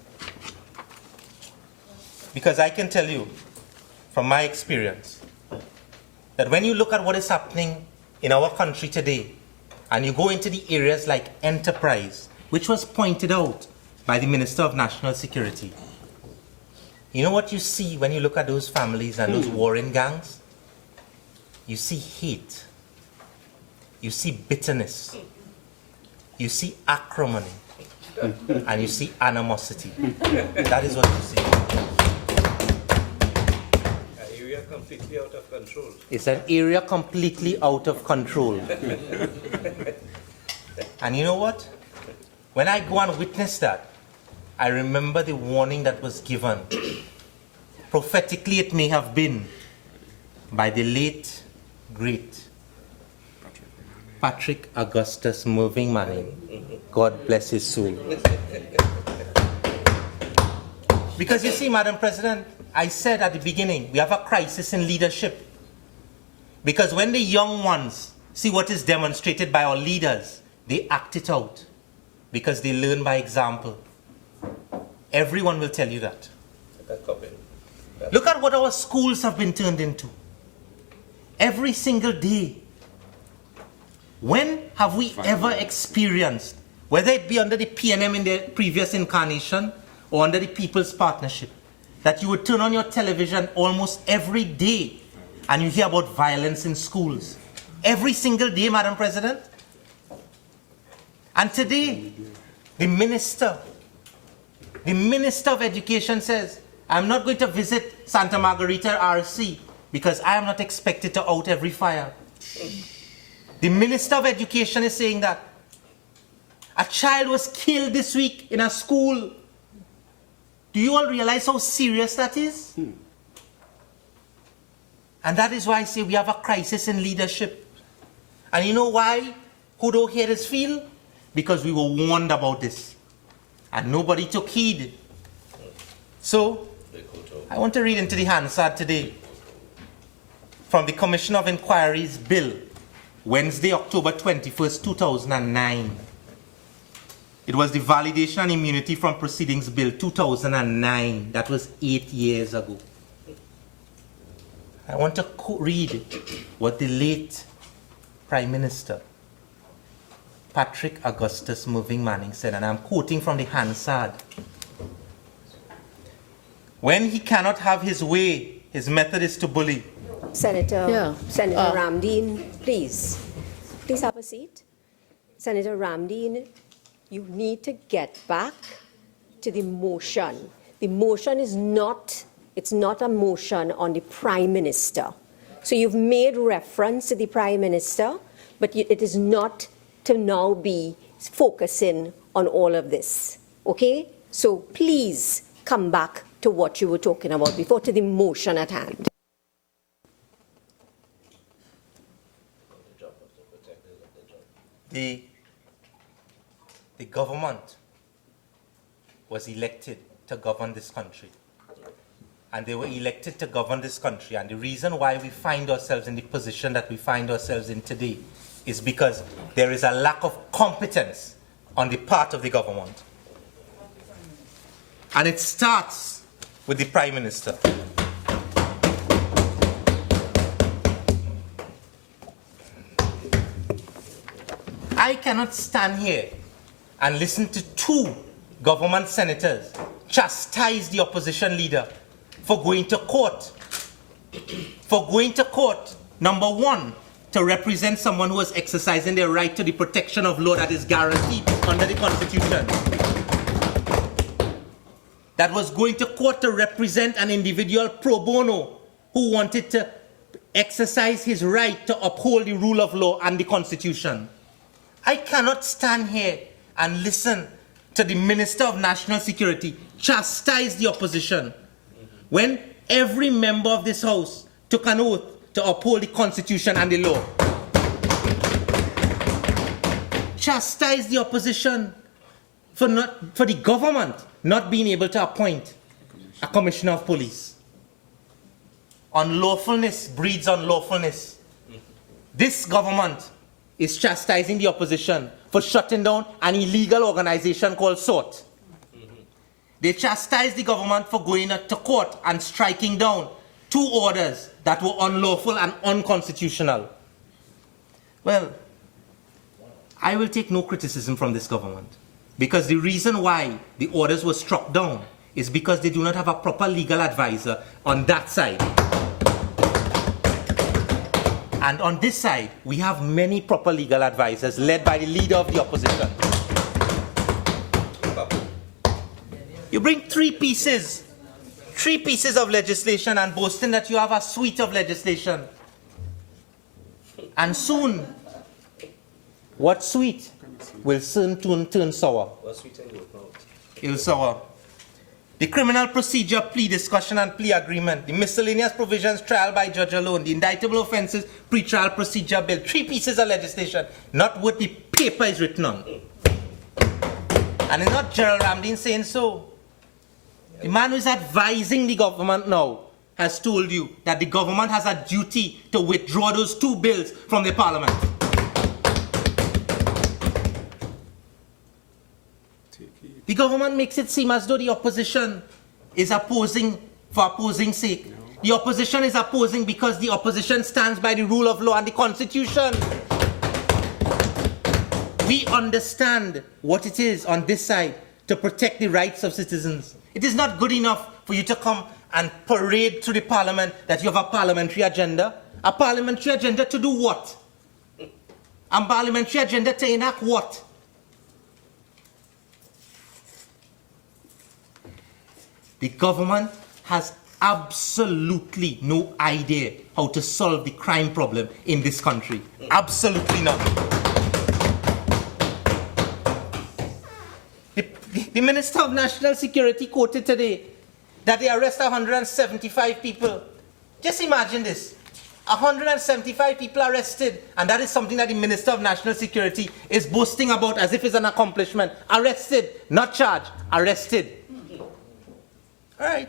Because I can tell you from my experience that when you look at what is happening in our country today, and you go into the areas like enterprise, which was pointed out by the Minister of National Security, you know what you see when you look at those families and those warring gangs? You see hate. You see bitterness. You see acrimony. And you see animosity. That is what you see. Area completely out of control. It's an area completely out of control. And you know what? When I go and witness that, I remember the warning that was given. Prophetically, it may have been by the late, great Patrick Augustus Mervyn Manning. God bless his soul. Because you see, Madam President, I said at the beginning, we have a crisis in leadership. Because when the young ones see what is demonstrated by our leaders, they act it out. Because they learn by example. Everyone will tell you that. Look at what our schools have been turned into. Every single day. When have we ever experienced, whether it be under the PNM in their previous incarnation or under the People's Partnership, that you would turn on your television almost every day and you hear about violence in schools? Every single day, Madam President. And today, the Minister of Education says, I'm not going to visit Santa Margarita RC because I am not expected to out every fire. The Minister of Education is saying that a child was killed this week in a school. Do you all realize how serious that is? And that is why I say we have a crisis in leadership. And you know why? Who don't hear this feel? Because we were warned about this. And nobody took heed. So, I want to read into the Hansard today from the Commission of Inquiry's bill, Wednesday, October 21st, 2009. It was the Validation and Immunity from Proceedings Bill 2009. That was 8 years ago. I want to read what the late Prime Minister, Patrick Augustus Mervyn Manning, said, and I'm quoting from the Hansard. When he cannot have his way, his method is to bully. Senator Ramdeen, please have a seat. Senator Ramdeen, you need to get back to the motion. The motion is not, it's not a motion on the Prime Minister. So you've made reference to the Prime Minister, but it is not to now be focusing on all of this, okay? So please come back to what you were talking about before, to the motion at hand. The government was elected to govern this country. And they were elected to govern this country. And the reason why we find ourselves in the position that we find ourselves in today is because there is a lack of competence on the part of the government. And it starts with the Prime Minister. I cannot stand here and listen to two government senators chastise the opposition leader for going to court. For going to court, number one, to represent someone who is exercising their right to the protection of law that is guaranteed under the Constitution. That was going to court to represent an individual pro bono who wanted to exercise his right to uphold the rule of law and the Constitution. I cannot stand here and listen to the Minister of National Security chastise the opposition when every member of this House took an oath to uphold the Constitution and the law. Chastise the opposition for the government not being able to appoint a commissioner of police. Unlawfulness breeds unlawfulness. This government is chastising the opposition for shutting down an illegal organization called SORT. They chastised the government for going to court and striking down 2 orders that were unlawful and unconstitutional. Well, I will take no criticism from this government, because the reason why the orders were struck down is because they do not have a proper legal advisor on that side. And on this side, we have many proper legal advisors led by the leader of the opposition. You bring 3 pieces of legislation and boasting that you have a suite of legislation. And soon, what sweet will soon turn sour. What sweet and milk now? It'll sour. The criminal procedure, plea discussion and plea agreement, the miscellaneous provisions, trial by judge alone, the indictable offences, pre-trial procedure bill, 3 pieces of legislation, not what the paper is written on. And it's not Gerald Ramdeen saying so. The man who is advising the government now has told you that the government has a duty to withdraw those 2 bills from the parliament. The government makes it seem as though the opposition is opposing for opposing sake. The opposition is opposing because the opposition stands by the rule of law and the Constitution. We understand what it is on this side to protect the rights of citizens. It is not good enough for you to come and parade through the parliament that you have a parliamentary agenda. A parliamentary agenda to do what? A parliamentary agenda to enact what? The government has absolutely no idea how to solve the crime problem in this country. Absolutely none. The Minister of National Security quoted today that they arrest 175 people. Just imagine this. 175 people arrested, and that is something that the Minister of National Security is boasting about as if it's an accomplishment. Arrested, not charged, arrested. All right.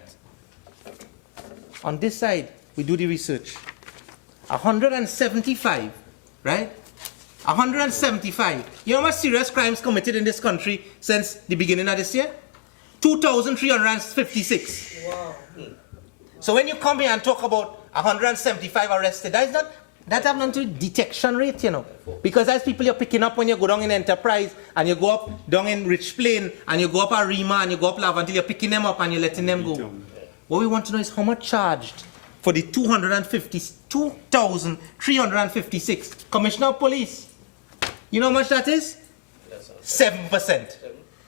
On this side, we do the research. 175, right? 175. You know how much serious crimes committed in this country since the beginning of this year? 2,356. Wow. So when you come here and talk about 175 arrested, that has nothing to do with detection rate, you know. Because that's people you're picking up when you go down in Enterprise and you go up down in Rich Plain and you go up Arima and you go up Lavantil, you're picking them up and you're letting them go. What we want to know is how much charged for the 2,356. Commissioner of Police, you know how much that is? 7%.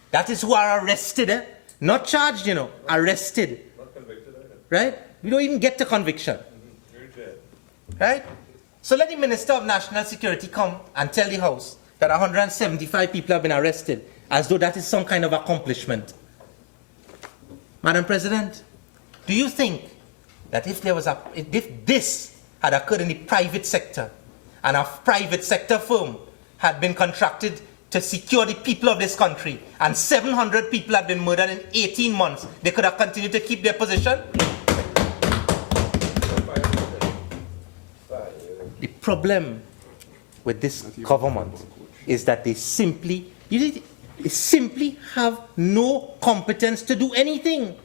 That is who are arrested, not charged, you know, arrested. Not convicted either. Right? We don't even get to conviction. Right? So let the Minister of National Security come and tell the House that 175 people have been arrested, as though that is some kind of accomplishment. Madam President, do you think that if this had occurred in the private sector, and a private sector firm had been contracted to secure the people of this country, and 700 people had been murdered in 18 months, they could have continued to keep their position? The problem with this government is that they simply, you They simply have no competence to do anything.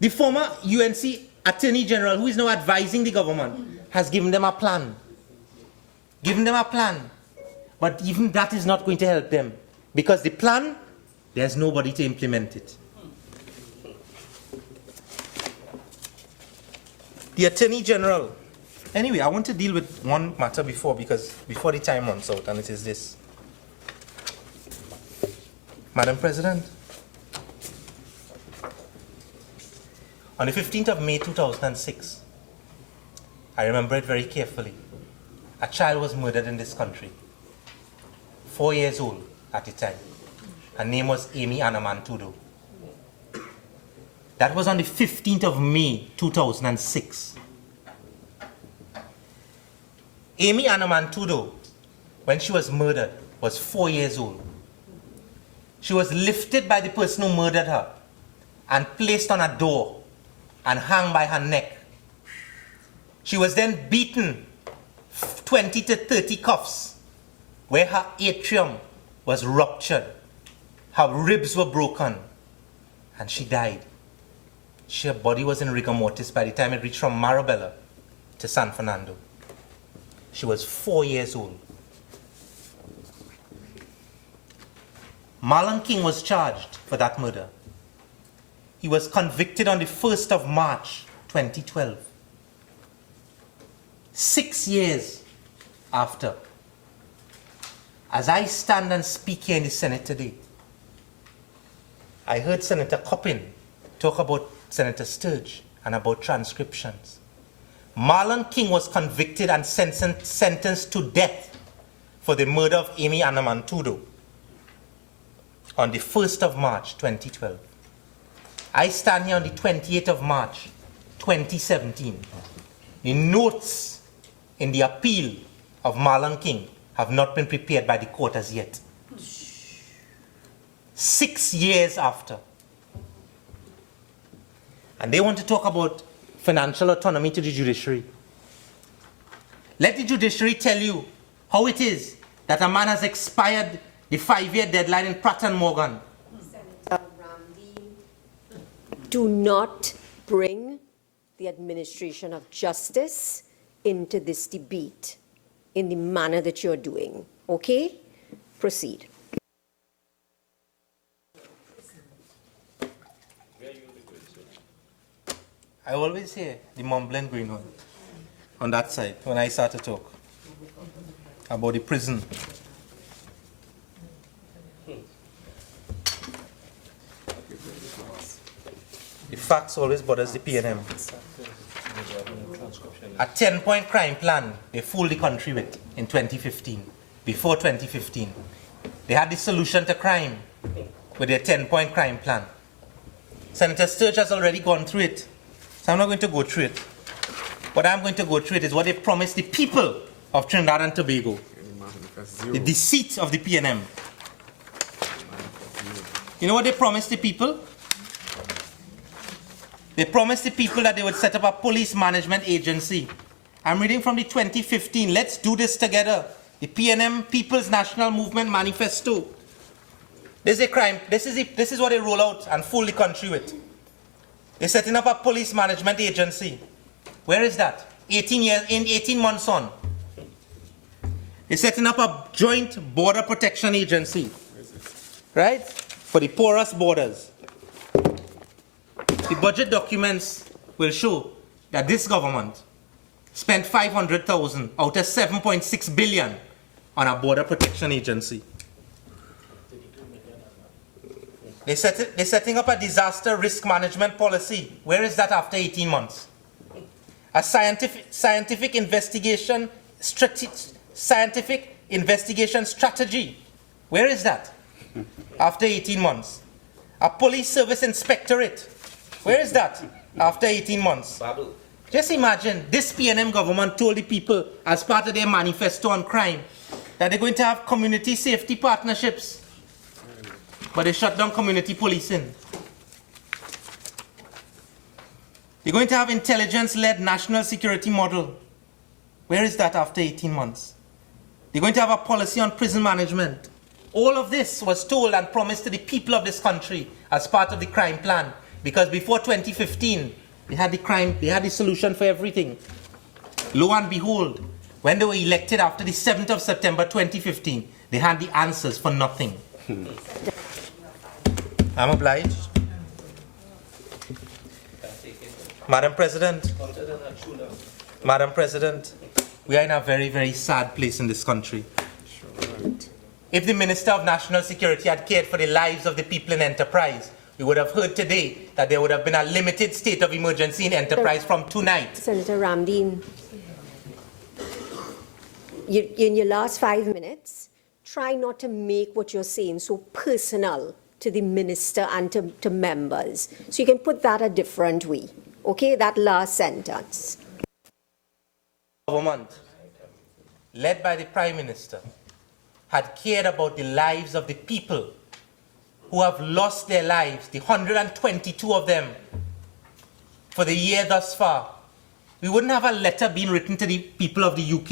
The former UNC Attorney General, who is now advising the government, has given them a plan. Given them a plan. But even that is not going to help them. Because the plan, there's nobody to implement it. The Attorney General. Anyway, I want to deal with one matter before the time runs out, and it is this. Madam President, on the 15th of May 2006, I remember it very carefully, a child was murdered in this country, 4 years old at the time. Her name was Amy Anamantudo. That was on the 15th of May 2006. Amy Anamantudo, when she was murdered, was 4 years old. She was lifted by the person who murdered her and placed on a door and hung by her neck. She was then beaten 20 to 30 cuffs where her atrium was ruptured, her ribs were broken, and she died. Her body was in rigor mortis by the time it reached from Marabella to San Fernando. She was 4 years old. Marlon King was charged for that murder. He was convicted on the 1st of March 2012. 6 years after. As I stand and speak here in the Senate today, I heard Senator Coppin talk about Senator Sturge and about transcriptions. Marlon King was convicted and sentenced to death for the murder of Amy Anamantudo on the 1st of March 2012. I stand here on the 28th of March 2017. The notes in the appeal of Marlon King have not been prepared by the court as yet. 6 years after. And they want to talk about financial autonomy to the judiciary. Let the judiciary tell you how it is that a man has expired the 5-year deadline in Pratt & Morgan. Senator Ramdeen, do not bring the administration of justice into this debate in the manner that you're doing. Okay? Proceed. I always hear the mumbling going on that side when I start to talk about the prison. The facts always bothers the PNM. A 10-point crime plan they fooled the country with in 2015, before 2015. They had the solution to crime with their 10-point crime plan. Senator Sturge has already gone through it, so I'm not going to go through it. What I'm going to go through it is what they promised the people of Trinidad and Tobago, the deceit of the PNM. You know what they promised the people? They promised the people that they would set up a police management agency. I'm reading from the 2015, Let's Do This Together, the PNM People's National Movement Manifesto. This is a crime. This is what they roll out and fool the country with. They're setting up a police management agency. Where is that? 18 months on. They're setting up a joint border protection agency. Right? For the porous borders. The budget documents will show that this government spent $500,000 out of $7.6 billion on a border protection agency. They're setting up a disaster risk management policy. Where is that after 18 months? A scientific investigation strategy. Where is that after 18 months? A police service inspectorate. Where is that after 18 months? Babble. Just imagine this PNM government told the people as part of their manifesto on crime that they're going to have community safety partnerships. But they shut down community policing. They're going to have intelligence-led national security model. Where is that after 18 months? They're going to have a policy on prison management. All of this was told and promised to the people of this country as part of the crime plan. Because before 2015, they had the solution for everything. Lo and behold, when they were elected after the 7th of September 2015, they had the answers for nothing. I'm obliged. Madam President, we are in a very, very sad place in this country. If the Minister of National Security had cared for the lives of the people in Enterprise, we would have heard today that there would have been a limited state of emergency in Enterprise from tonight. Senator Ramdeen, in your last 5 minutes, try not to make what you're saying so personal to the minister and to members. So you can put that a different way. Okay, that last sentence. Government, led by the Prime Minister, had cared about the lives of the people who have lost their lives, the 122 of them, for the year thus far. We wouldn't have a letter being written to the people of the UK.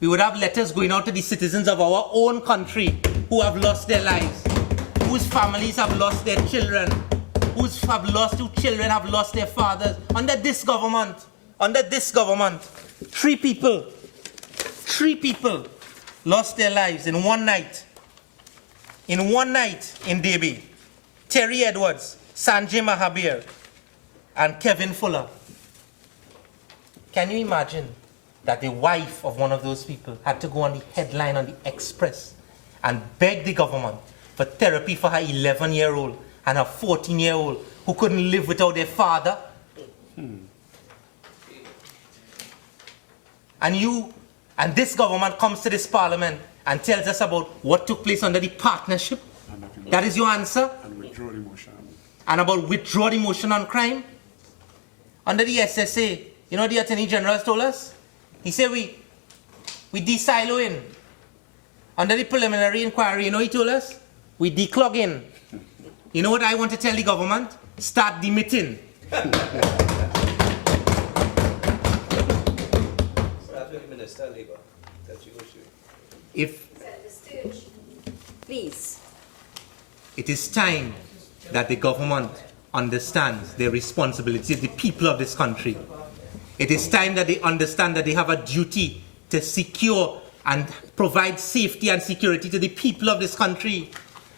We would have letters going out to the citizens of our own country who have lost their lives, whose families have lost their children, whose children have lost their fathers. Under this government, 3 people lost their lives in one night. In one night in Derby. Terry Edwards, Sanjay Mahabir, and Kevin Fuller. Can you imagine that the wife of one of those people had to go on the headline on the Express and beg the government for therapy for her 11-year-old and her 14-year-old who couldn't live without their father? And this government comes to this parliament and tells us about what took place under the partnership. That is your answer? And withdraw the motion. And about withdraw the motion on crime? Under the SSA, you know the Attorney General told us? He said we de-silo in. Under the preliminary inquiry, you know he told us? We declog in. You know what I want to tell the government? Start demitting. Start with the Minister of Labour. That's your issue. If Senator Sturge, please. it is time that the government understands their responsibility, the people of this country. It is time that they understand that they have a duty to secure and provide safety and security to the people of this country.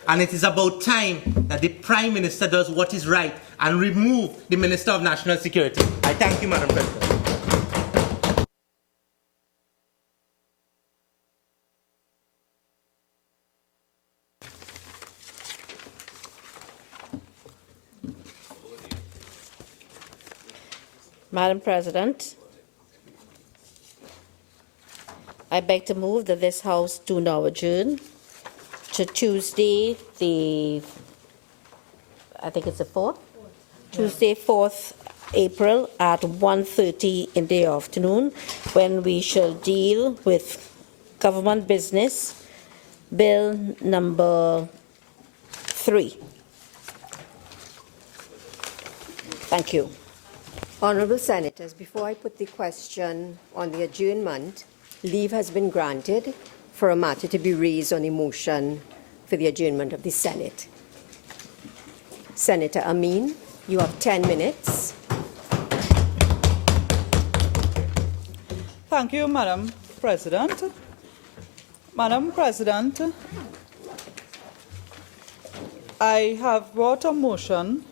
And it is about time that the Prime Minister does what is right and remove the Minister of National Security. I thank you, Madam President. Madam President, I beg to move that this House do now adjourn to Tuesday, I think it's the 4th? Tuesday, 4th April at 1:30 in the afternoon, when we shall deal with government business, Bill number 3. Thank you. Honourable Senators, before I put the question on the adjournment, leave has been granted for a matter to be raised on a motion for the adjournment of the Senate. Senator Amin, you have 10 minutes. Thank you, Madam President. Madam President, I have brought a motion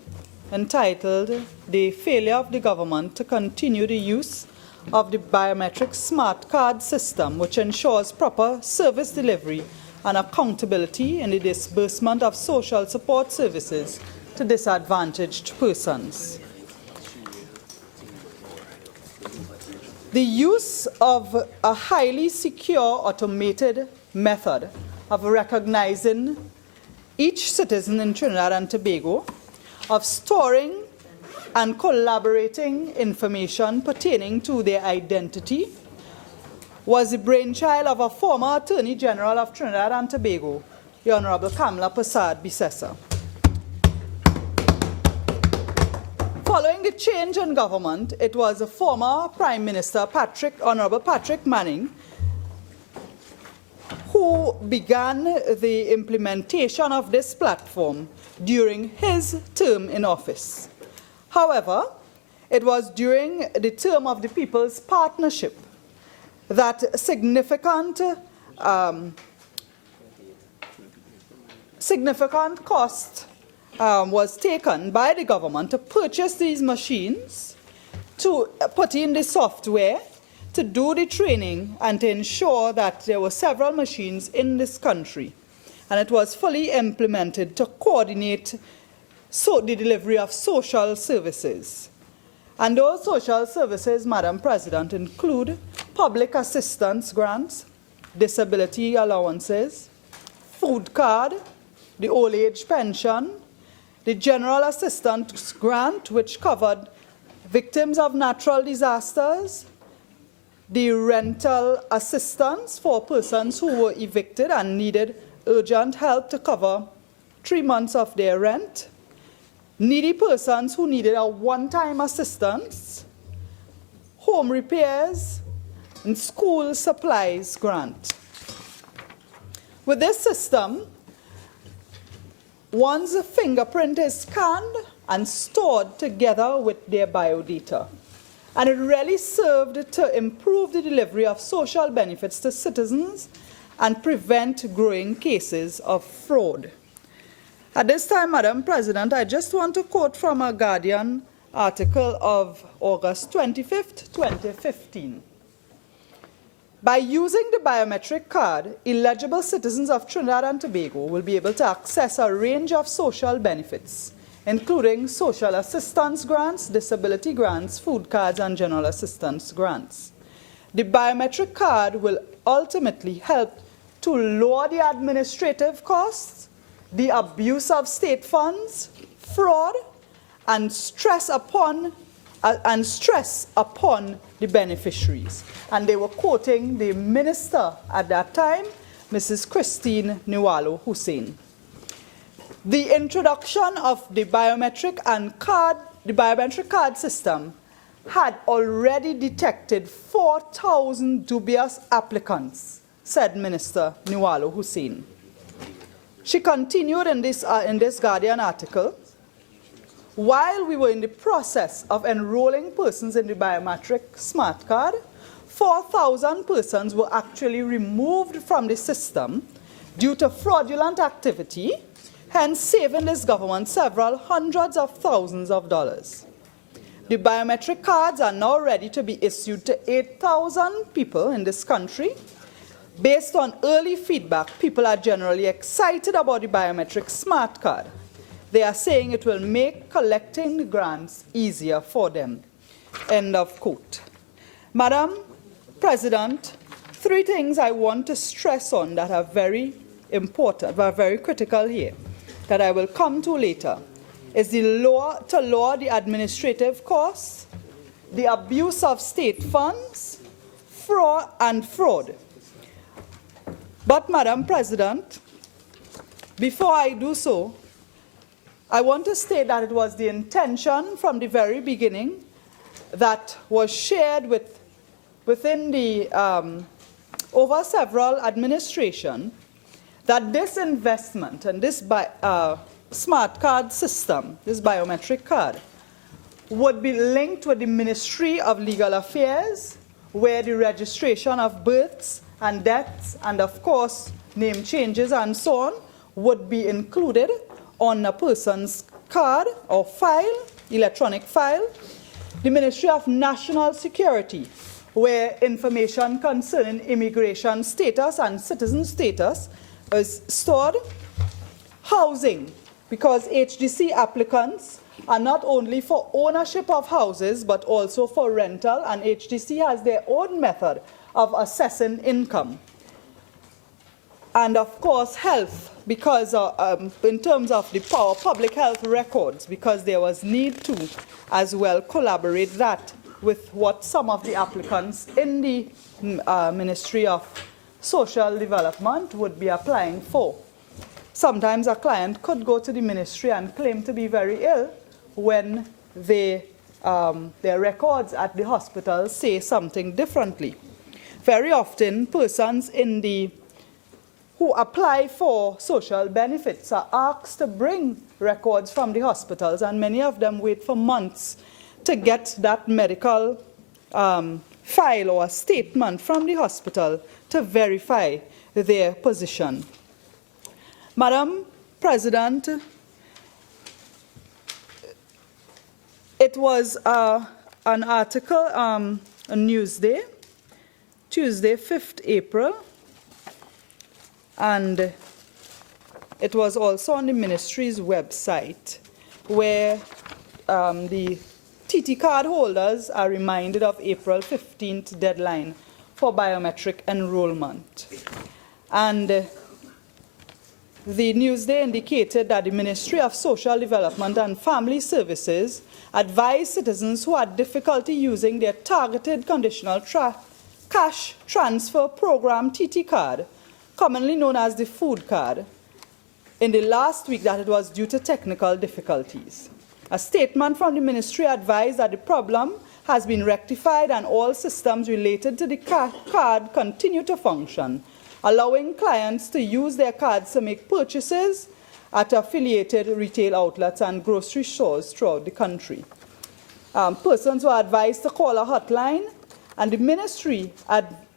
entitled "The Failure of the Government to Continue the Use of the Biometric Smart Card System, which ensures proper service delivery and accountability in the disbursement of social support services to disadvantaged persons." The use of a highly secure automated method of recognizing each citizen in Trinidad and Tobago, of storing and collaborating information pertaining to their identity, was the brainchild of a former Attorney General of Trinidad and Tobago, the Honourable Kamla Persad Bissessa. Following the change in government, it was the former Prime Minister Honourable Patrick Manning who who began the implementation of this platform during his term in office. However, it was during the term of the People's Partnership that significant cost was taken by the government to purchase these machines, to put in the software, to do the training, and to ensure that there were several machines in this country. And it was fully implemented to coordinate the delivery of social services. And those social services, Madam President, include public assistance grants, disability allowances, food card, the old age pension, the general assistance grant, which covered victims of natural disasters, the rental assistance for persons who were evicted and needed urgent help to cover 3 months of their rent, needy persons who needed a one-time assistance, home repairs, and school supplies grant. With this system, one's fingerprint is scanned and stored together with their biodata. And it really served to improve the delivery of social benefits to citizens and prevent growing cases of fraud. At this time, Madam President, I just want to quote from a Guardian article of August 25th, 2015. By using the biometric card, eligible citizens of Trinidad and Tobago will be able to access a range of social benefits, including social assistance grants, disability grants, food cards, and general assistance grants. The biometric card will ultimately help to lower the administrative costs, the abuse of state funds, fraud, and stress upon the beneficiaries. And they were quoting the minister at that time, Mrs. Christine Nwalo Hussein. The introduction of the biometric card system had already detected 4,000 dubious applicants, said Minister Nwalo Hussein. She continued in this Guardian article, while we were in the process of enrolling persons in the biometric smart card, 4,000 persons were actually removed from the system due to fraudulent activity, hence saving this government several hundreds of thousands of dollars. The biometric cards are now ready to be issued to 8,000 people in this country. Based on early feedback, people are generally excited about the biometric smart card. They are saying it will make collecting the grants easier for them. End of quote. Madam President, 3 things I want to stress on that are very important, are very critical here, that I will come to later, is to lower the administrative costs, the abuse of state funds, fraud. But, Madam President, before I do so, I want to state that it was the intention from the very beginning that was shared within the over several administration, that this investment and this smart card system, this biometric card, would be linked with the Ministry of Legal Affairs, where the registration of births and deaths and, of course, name changes and so on would be included on a person's card or file, electronic file. The Ministry of National Security, where information concerning immigration status and citizen status is stored. Housing, because HDC applicants are not only for ownership of houses but also for rental, and HDC has their own method of assessing income. And of course, health, because in terms of the public health records, because there was need to as well collaborate that with what some of the applicants in the Ministry of Social Development would be applying for. Sometimes a client could go to the ministry and claim to be very ill when their records at the hospital say something differently. Very often, persons in the who apply for social benefits are asked to bring records from the hospitals, and many of them wait for months to get that medical file or a statement from the hospital to verify their position. Madam President, it was an article on Newsday, Tuesday, 5th April, and it was also on the ministry's website, where the TT card holders are reminded of April 15th deadline for biometric enrollment. And the Newsday indicated that the Ministry of Social Development and Family Services advised citizens who had difficulty using their targeted conditional cash transfer program TT card, commonly known as the food card, in the last week that it was due to technical difficulties. A statement from the ministry advised that the problem has been rectified and all systems related to the card continue to function, allowing clients to use their cards to make purchases at affiliated retail outlets and grocery stores throughout the country. Persons were advised to call a hotline, and the ministry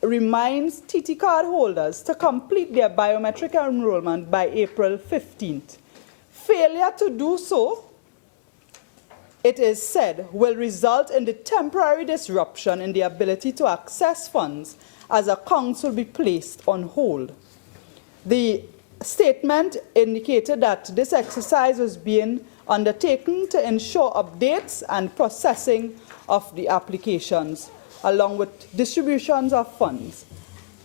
reminds TT card holders to complete their biometric enrollment by April 15th. Failure to do so, it is said, will result in the temporary disruption in the ability to access funds as accounts will be placed on hold. The statement indicated that this exercise was being undertaken to ensure updates and processing of the applications, along with distributions of funds,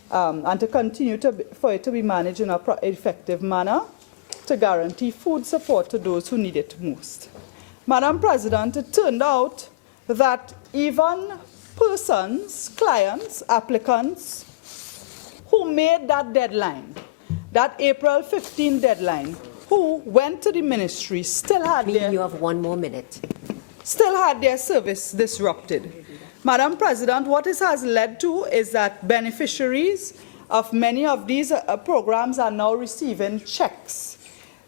and to continue for it to be managed in an effective manner to guarantee food support to those who need it most. Madam President, it turned out that even persons, clients, applicants who made that deadline, that April 15 deadline, who went to the ministry, still had You have 1 more minute. still had their service disrupted. Madam President, what this has led to is that beneficiaries of many of these programs are now receiving checks.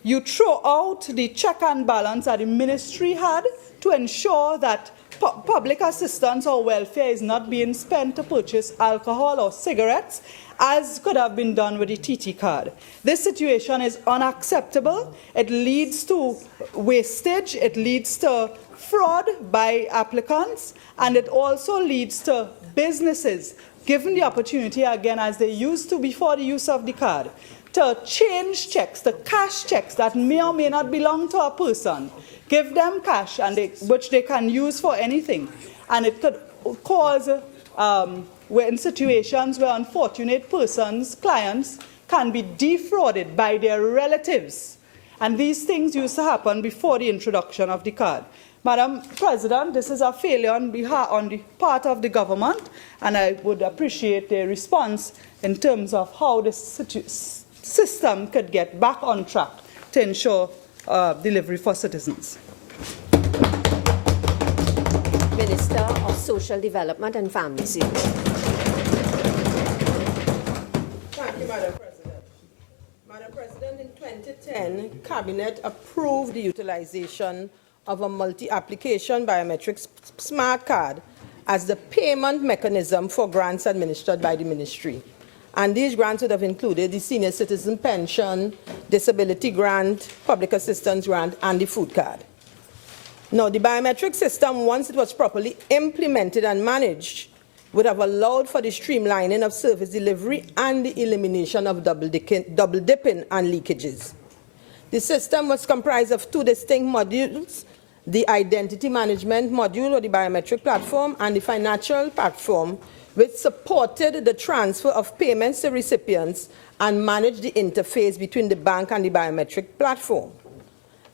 You throw out the check and balance that the ministry had to ensure that public assistance or welfare is not being spent to purchase alcohol or cigarettes, as could have been done with the TT card. This situation is unacceptable. It leads to wastage, it leads to fraud by applicants, and it also leads to businesses given the opportunity, again, as they used to before the use of the card, to change checks, to cash checks that may or may not belong to a person, give them cash, and which they can use for anything. And it could cause, in situations where unfortunate persons, clients, can be defrauded by their relatives. And these things used to happen before the introduction of the card. Madam President, this is a failure on the part of the government, and I would appreciate a response in terms of how this system could get back on track to ensure delivery for citizens. Minister of Social Development and Family Services. Thank you, Madam President. Madam President, in 2010, Cabinet approved the utilization of a multi-application biometric smart card as the payment mechanism for grants administered by the ministry. And these grants would have included the senior citizen pension, disability grant, public assistance grant, and the food card. Now, the biometric system, once it was properly implemented and managed, would have allowed for the streamlining of service delivery and the elimination of double dipping and leakages. The system was comprised of 2 distinct modules: the identity management module, or the biometric platform, and the financial platform, which supported the transfer of payments to recipients and managed the interface between the bank and the biometric platform.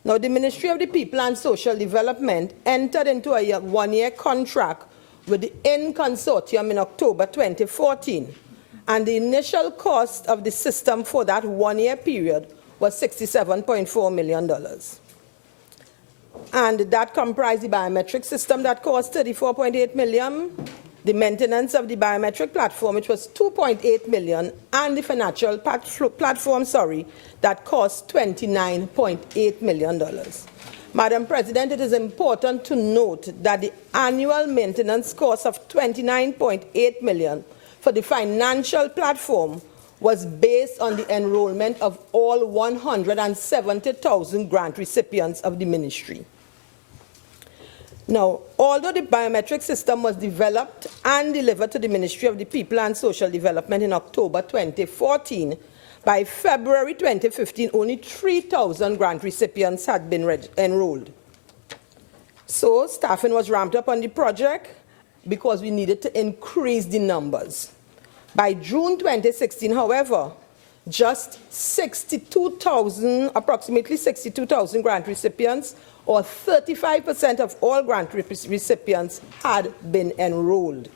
Now, the Ministry of the People and Social Development entered into a 1-year contract with the IN Consortium in October 2014, and the initial cost of the system for that 1-year period was $67.4 million. And that comprised the biometric system that cost $34.8 million, the maintenance of the biometric platform, which was $2.8 million, and the financial platform, that cost $29.8 million. Madam President, it is important to note that the annual maintenance cost of $29.8 million for the financial platform was based on the enrollment of all 170,000 grant recipients of the ministry. Now, although the biometric system was developed and delivered to the Ministry of the People and Social Development in October 2014, by February 2015, only 3,000 grant recipients had been enrolled. So staffing was ramped up on the project because we needed to increase the numbers. By June 2016, however, just approximately 62,000 grant recipients, or 35% of all grant recipients, had been enrolled.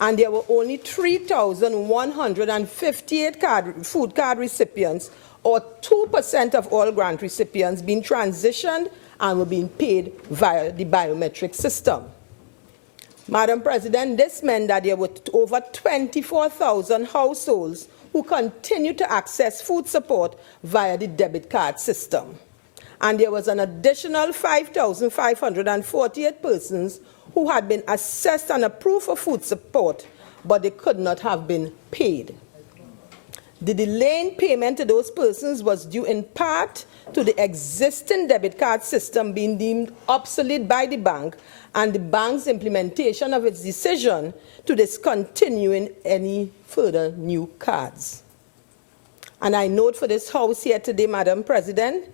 And there were only 3,158 food card recipients, or 2% of all grant recipients, being transitioned and were being paid via the biometric system. Madam President, this meant that there were over 24,000 households who continue to access food support via the debit card system. And there was an additional 5,548 persons who had been assessed and approved for food support, but they could not have been paid. The delay in payment to those persons was due in part to the existing debit card system being deemed obsolete by the bank and the bank's implementation of its decision to discontinuing any further new cards. And I note for this House here today, Madam President,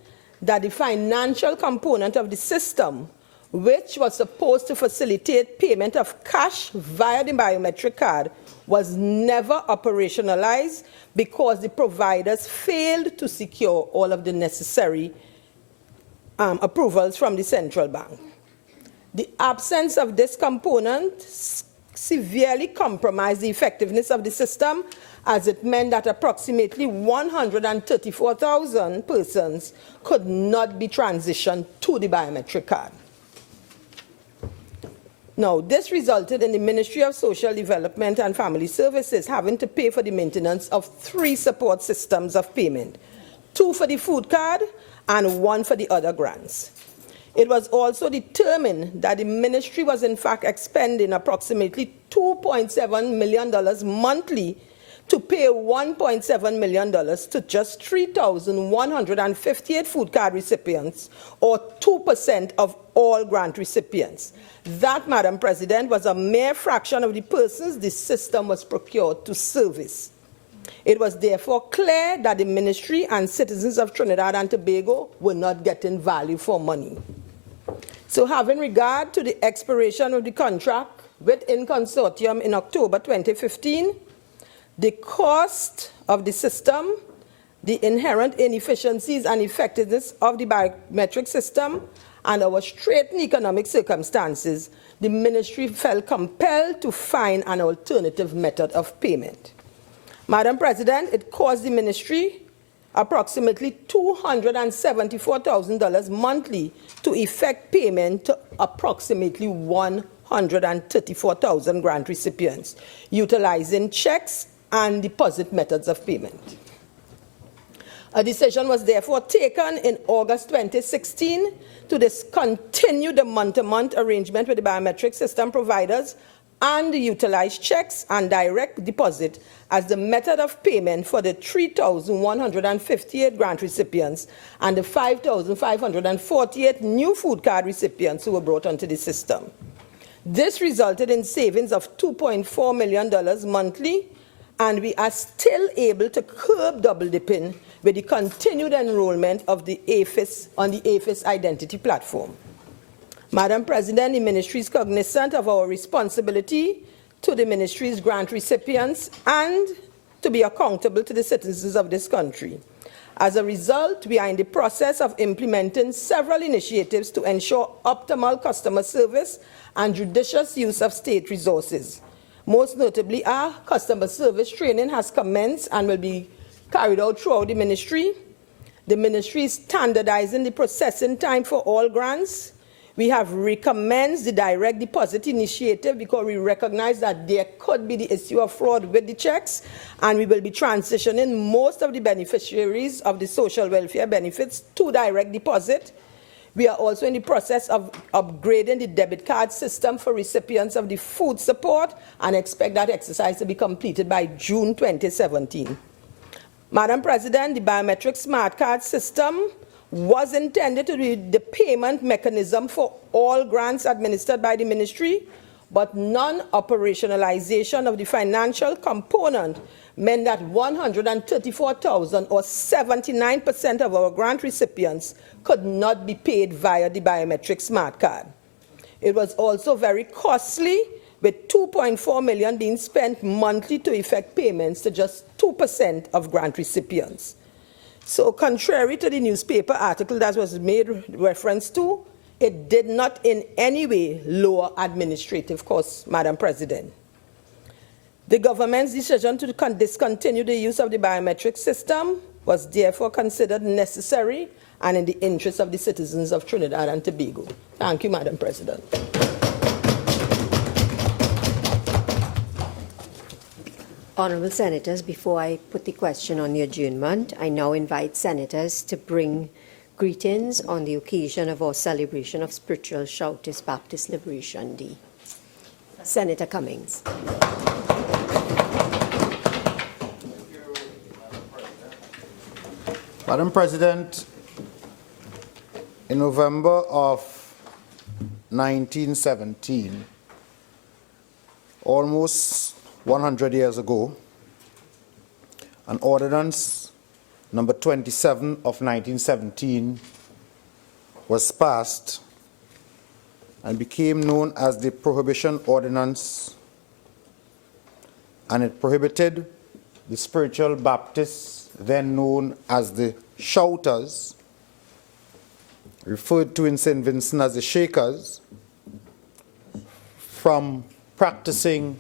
that the financial component of the system, which was supposed to facilitate payment of cash via the biometric card, was never operationalized because the providers failed to secure all of the necessary approvals from the central bank. The absence of this component severely compromised the effectiveness of the system, as it meant that approximately 134,000 persons could not be transitioned to the biometric card. Now, this resulted in the Ministry of Social Development and Family Services having to pay for the maintenance of 3 support systems of payment, 2 for the food card and 1 for the other grants. It was also determined that the ministry was in fact expending approximately $2.7 million monthly to pay $1.7 million to just 3,158 food card recipients, or 2% of all grant recipients. That, Madam President, was a mere fraction of the persons the system was procured to service. It was therefore clear that the ministry and citizens of Trinidad and Tobago were not getting value for money. So having regard to the expiration of the contract with InConsortium in October 2015, the cost of the system, the inherent inefficiencies and effectiveness of the biometric system, and our straitened economic circumstances, the ministry felt compelled to find an alternative method of payment. Madam President, it cost the ministry approximately $274,000 monthly to effect payment to approximately 134,000 grant recipients, utilizing checks and deposit methods of payment. A decision was therefore taken in August 2016 to discontinue the month-to-month arrangement with the biometric system providers and utilize checks and direct deposit as the method of payment for the 3,158 grant recipients and the 5,548 new food card recipients who were brought onto the system. This resulted in savings of $2.4 million monthly, and we are still able to curb double dipping with the continued enrollment of the APHIS on the APHIS identity platform. Madam President, the ministry is cognizant of our responsibility to the ministry's grant recipients and to be accountable to the citizens of this country. As a result, we are in the process of implementing several initiatives to ensure optimal customer service and judicious use of state resources. Most notably, our customer service training has commenced and will be carried out throughout the ministry. The ministry is standardizing the processing time for all grants. We have recommenced the direct deposit initiative because we recognize that there could be the issue of fraud with the checks, and we will be transitioning most of the beneficiaries of the social welfare benefits to direct deposit. We are also in the process of upgrading the debit card system for recipients of the food support and expect that exercise to be completed by June 2017. Madam President, the biometric smart card system was intended to be the payment mechanism for all grants administered by the ministry, but non-operationalization of the financial component meant that 134,000 or 79% of our grant recipients could not be paid via the biometric smart card. It was also very costly, with 2.4 million being spent monthly to effect payments to just 2% of grant recipients. So contrary to the newspaper article that was made reference to, it did not in any way lower administrative costs, Madam President. The government's decision to discontinue the use of the biometric system was therefore considered necessary and in the interest of the citizens of Trinidad and Tobago. Thank you, Madam President. Honourable Senators, before I put the question on the adjournment, I now invite Senators to bring greetings on the occasion of our celebration of Spiritual Shouters Baptist Liberation Day. Senator Cummings. Madam President, in November of 1917, almost 100 years ago, an ordinance number 27 of 1917 was passed and became known as the Prohibition Ordinance, and it prohibited the spiritual Baptists, then known as the Shouters, referred to in St. Vincent as the Shakers, from practicing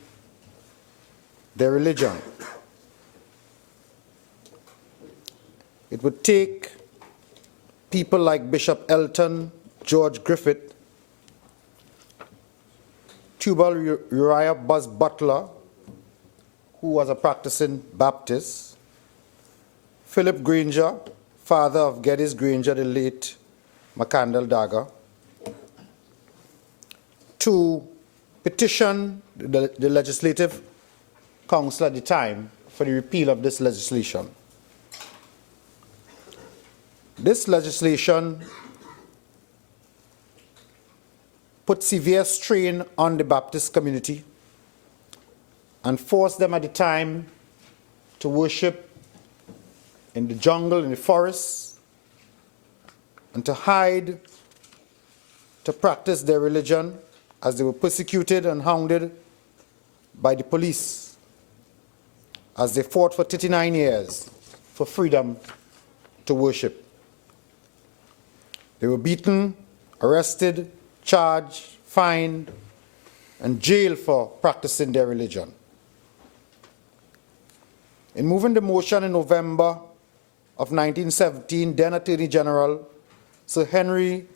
their religion. It would take people like Bishop Elton, George Griffith, Tubal Uriah Buzz Butler, who was a practicing Baptist, Philip Granger, father of Geddes Granger, the late McCandle Dagger, to petition the Legislative Council at the time for the repeal of this legislation. This legislation put severe strain on the Baptist community and forced them at the time to worship in the jungle, in the forests, and to hide, to practice their religion, as they were persecuted and hounded by the police as they fought for 39 years for freedom to worship. They were beaten, arrested, charged, fined, and jailed for practicing their religion. In moving the motion in November of 1917, then Attorney General Sir Henry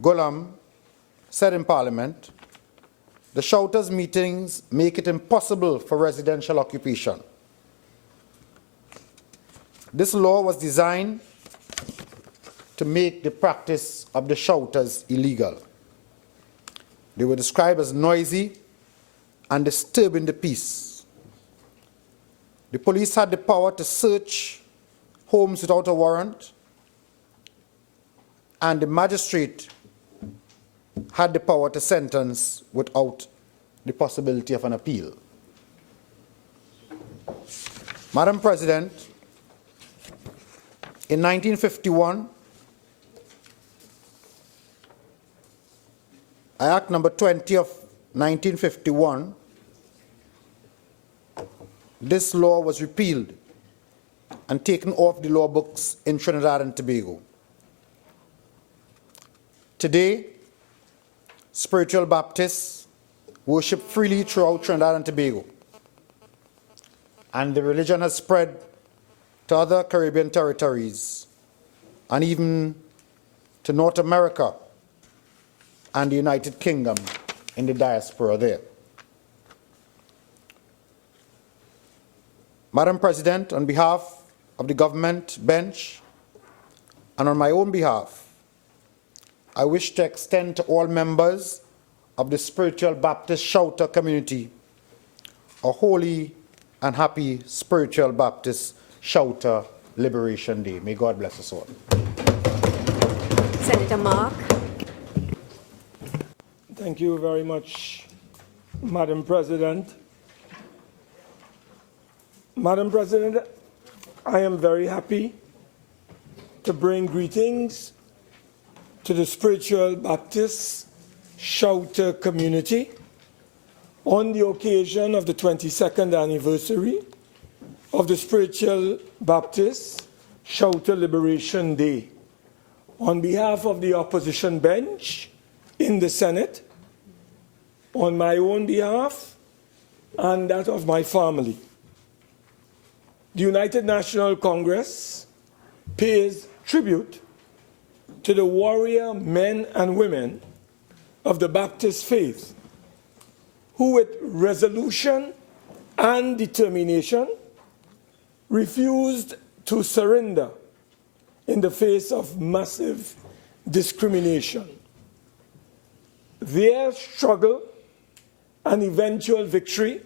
Gulam said in Parliament, "The Shouters meetings make it impossible for residential occupation." This law was designed to make the practice of the Shouters illegal. They were described as noisy and disturbing the peace. The police had the power to search homes without a warrant, and the magistrate had the power to sentence without the possibility of an appeal. Madam President, in 1951, Act number 20 of 1951, this law was repealed and taken off the law books in Trinidad and Tobago. Today, spiritual Baptists worship freely throughout Trinidad and Tobago, and the religion has spread to other Caribbean territories and even to North America and the United Kingdom in the diaspora there. Madam President, on behalf of the government bench and on my own behalf, I wish to extend to all members of the Spiritual Baptist Shouter community a holy and happy Spiritual Baptist Shouter Liberation Day. May God bless us all. Senator Mark. Thank you very much, Madam President. Madam President, I am very happy to bring greetings to the Spiritual Baptist Shouter community on the occasion of the 22nd anniversary of the Spiritual Baptist Shouter Liberation Day. On behalf of the opposition bench in the Senate, on my own behalf and that of my family, the United National Congress pays tribute to the warrior men and women of the Baptist faith who with resolution and determination refused to surrender in the face of massive discrimination. Their struggle and eventual victory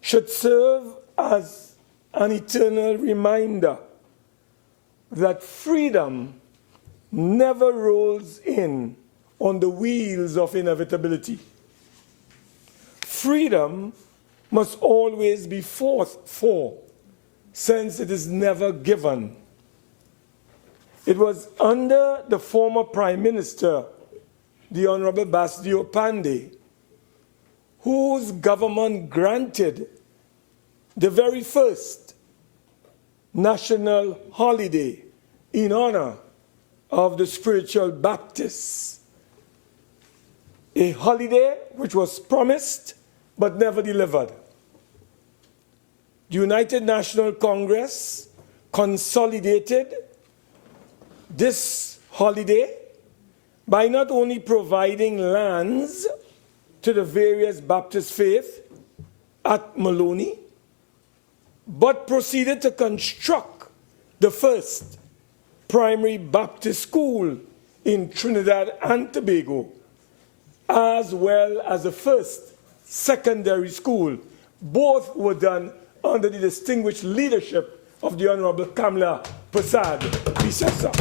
should serve as an eternal reminder that freedom never rolls in on the wheels of inevitability. Freedom must always be fought for, since it is never given. It was under the former Prime Minister, the Honorable Basdio Pandey, whose government granted the very first national holiday in honor of the Spiritual Baptists. A holiday which was promised but never delivered. The United National Congress consolidated this holiday by not only providing lands to the various Baptist faiths at Maloney, but proceeded to construct the first primary Baptist school in Trinidad and Tobago, as well as the first secondary school. Both were done under the distinguished leadership of the Honorable Kamla Prasad Bisesa.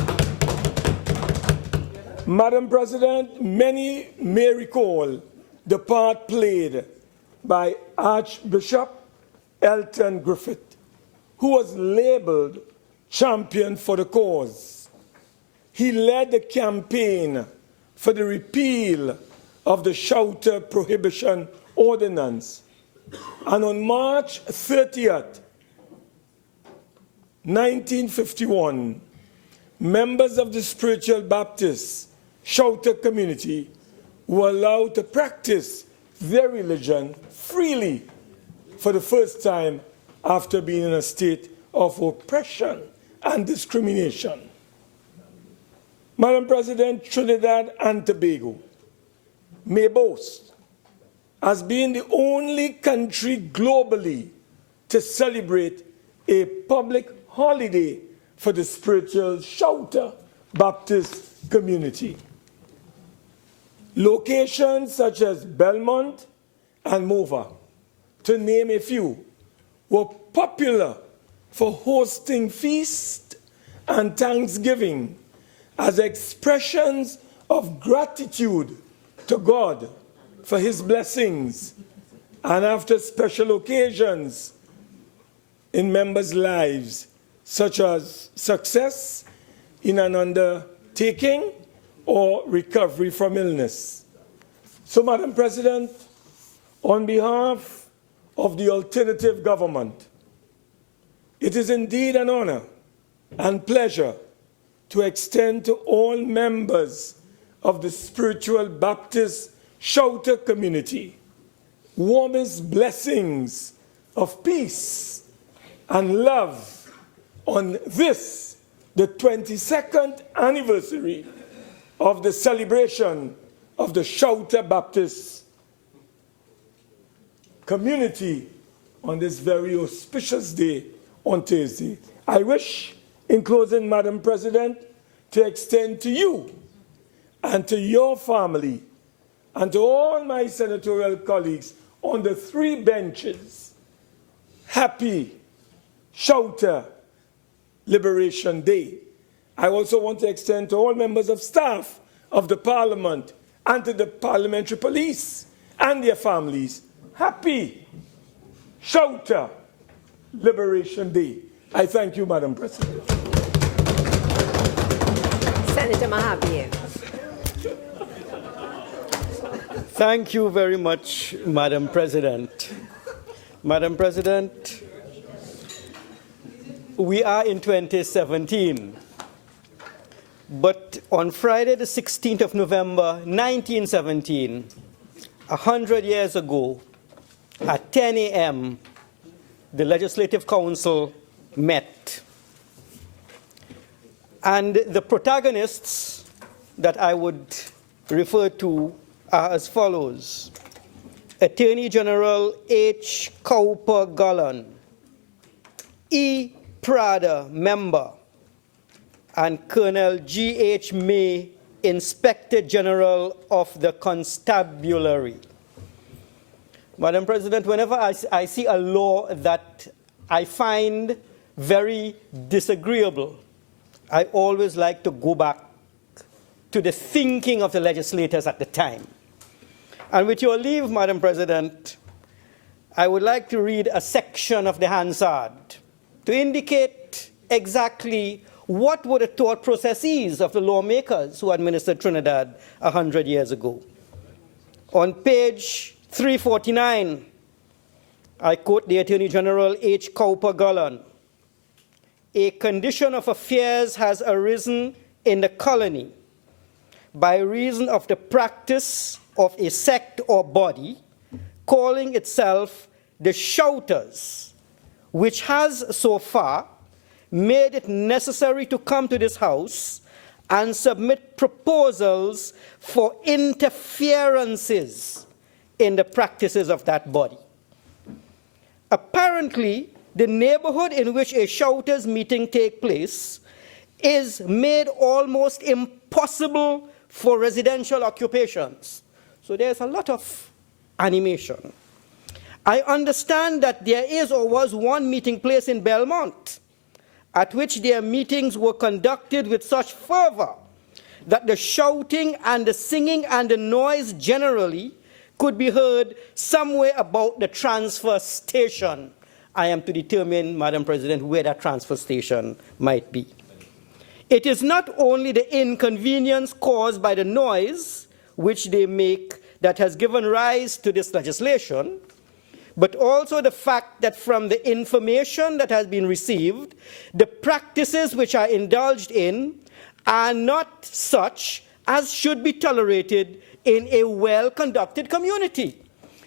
Madam President, many may recall the part played by Archbishop Elton Griffith, who was labeled champion for the cause. He led the campaign for the repeal of the Shouter Prohibition Ordinance. And on March 30th, 1951, members of the Spiritual Baptist Shouter community were allowed to practice their religion freely for the first time after being in a state of oppression and discrimination. Madam President, Trinidad and Tobago may boast as being the only country globally to celebrate a public holiday for the Spiritual Shouter Baptist community. Locations such as Belmont and Mova, to name a few, were popular for hosting feasts and thanksgiving as expressions of gratitude to God for his blessings, and after special occasions in members' lives, such as success in an undertaking or recovery from illness. So, Madam President, on behalf of the alternative government, it is indeed an honor and pleasure to extend to all members of the Spiritual Baptist Shouter community warmest blessings of peace and love on this, the 22nd anniversary of the celebration of the Shouter Baptist community on this very auspicious day on Thursday. I wish, in closing, Madam President, to extend to you and to your family and to all my senatorial colleagues on the 3 benches, happy Shouter Liberation Day. I also want to extend to all members of staff of the Parliament and to the parliamentary police and their families, happy Shouter Liberation Day. I thank you, Madam President. Senator Mahabir. Thank you very much, Madam President. Madam President, we are in 2017, but on Friday, the 16th of November, 1917, 100 years ago, at 10 a.m., the Legislative Council met. And the protagonists that I would refer to are as follows. Attorney General H. Cowper Gallen, E. Prada, member, and Colonel G.H. May, Inspector General of the Constabulary. Madam President, whenever I see a law that I find very disagreeable, I always like to go back to the thinking of the legislators at the time. And with your leave, Madam President, I would like to read a section of the Hansard to indicate exactly what were the thought processes of the lawmakers who administered Trinidad 100 years ago. On page 349, I quote the Attorney General H. Cowper Gallen. A condition of affairs has arisen in the colony by reason of the practice of a sect or body calling itself the Shouters, which has so far made it necessary to come to this House and submit proposals for interferences in the practices of that body. Apparently, the neighborhood in which a Shouters meeting takes place is made almost impossible for residential occupations. So there's a lot of animation. I understand that there is or was one meeting place in Belmont at which their meetings were conducted with such fervor that the shouting and the singing and the noise generally could be heard somewhere about the transfer station. I am to determine, Madam President, where that transfer station might be. It is not only the inconvenience caused by the noise which they make that has given rise to this legislation, but also the fact that from the information that has been received, the practices which are indulged in are not such as should be tolerated in a well-conducted community.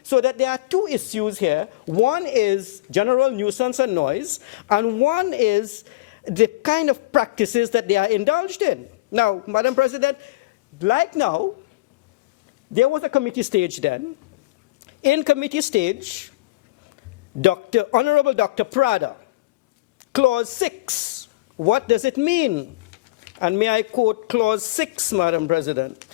So that there are 2 issues here. One is general nuisance and noise, and one is the kind of practices that they are indulged in. Now, Madam President, like now, there was a committee stage then. In committee stage, Honorable Dr. Prada, Clause 6, what does it mean? And may I quote Clause 6, Madam President?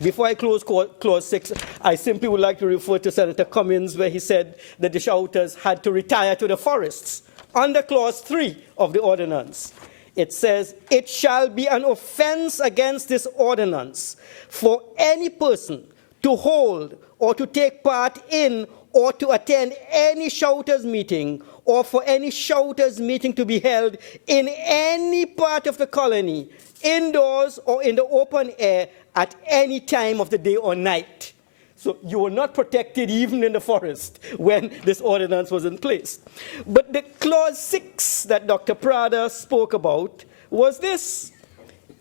Before I close Clause 6, I simply would like to refer to Senator Cummins, where he said that the Shouters had to retire to the forests. Under Clause 3 of the ordinance, it says, it shall be an offense against this ordinance for any person to hold or to take part in or to attend any Shouters meeting, or for any Shouters meeting to be held in any part of the colony, indoors or in the open air, at any time of the day or night. So you were not protected even in the forest when this ordinance was in place. But the Clause 6 that Dr. Prada spoke about was this: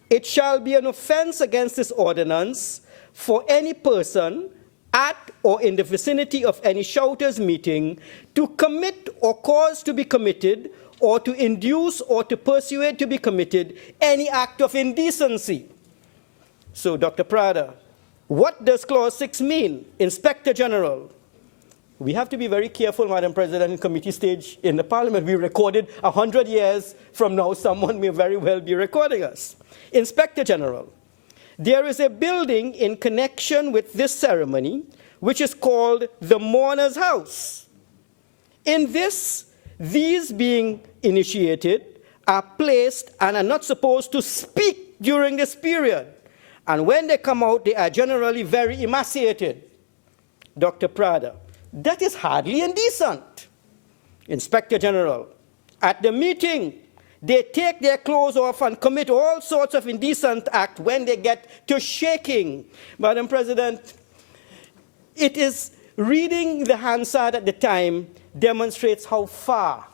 it shall be an offense against this ordinance for any person at or in the vicinity of any Shouters meeting to commit or cause to be committed or to induce or to persuade to be committed any act of indecency, So, Dr. Prada, what does Clause 6 mean? Inspector General. We have to be very careful, Madam President, in committee stage in the Parliament. We recorded 100 years from now, someone may very well be recording us. Inspector General. There is a building in connection with this ceremony which is called the Mourner's House. In this, these being initiated are placed and are not supposed to speak during this period. And when they come out, they are generally very emaciated. Dr. Prada, that is hardly indecent. Inspector General, at the meeting, they take their clothes off and commit all sorts of indecent acts when they get to shaking. Madam President, it is reading the Hansard at the time demonstrates how far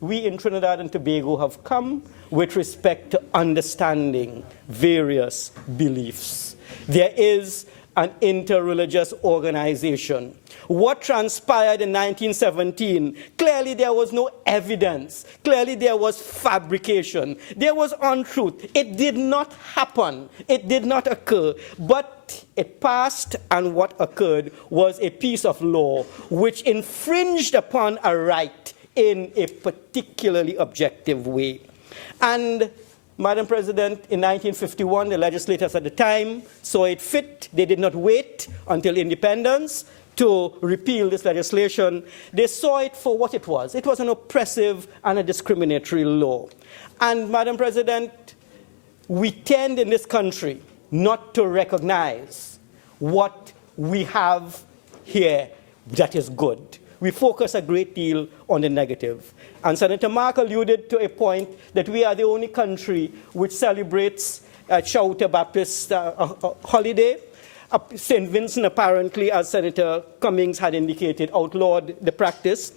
we in Trinidad and Tobago have come with respect to understanding various beliefs. There is an interreligious organization. What transpired in 1917, clearly there was no evidence. Clearly there was fabrication. There was untruth. It did not happen. It did not occur. But it passed, and what occurred was a piece of law which infringed upon a right in a particularly objective way. And Madam President, in 1951, the legislators at the time saw it fit. They did not wait until independence to repeal this legislation. They saw it for what it was. It was an oppressive and a discriminatory law. And Madam President, we tend in this country not to recognize what we have here that is good. We focus a great deal on the negative. And Senator Mark alluded to a point that we are the only country which celebrates Chowta Baptist holiday. St. Vincent, apparently, as Senator Cummings had indicated, outlawed the practice.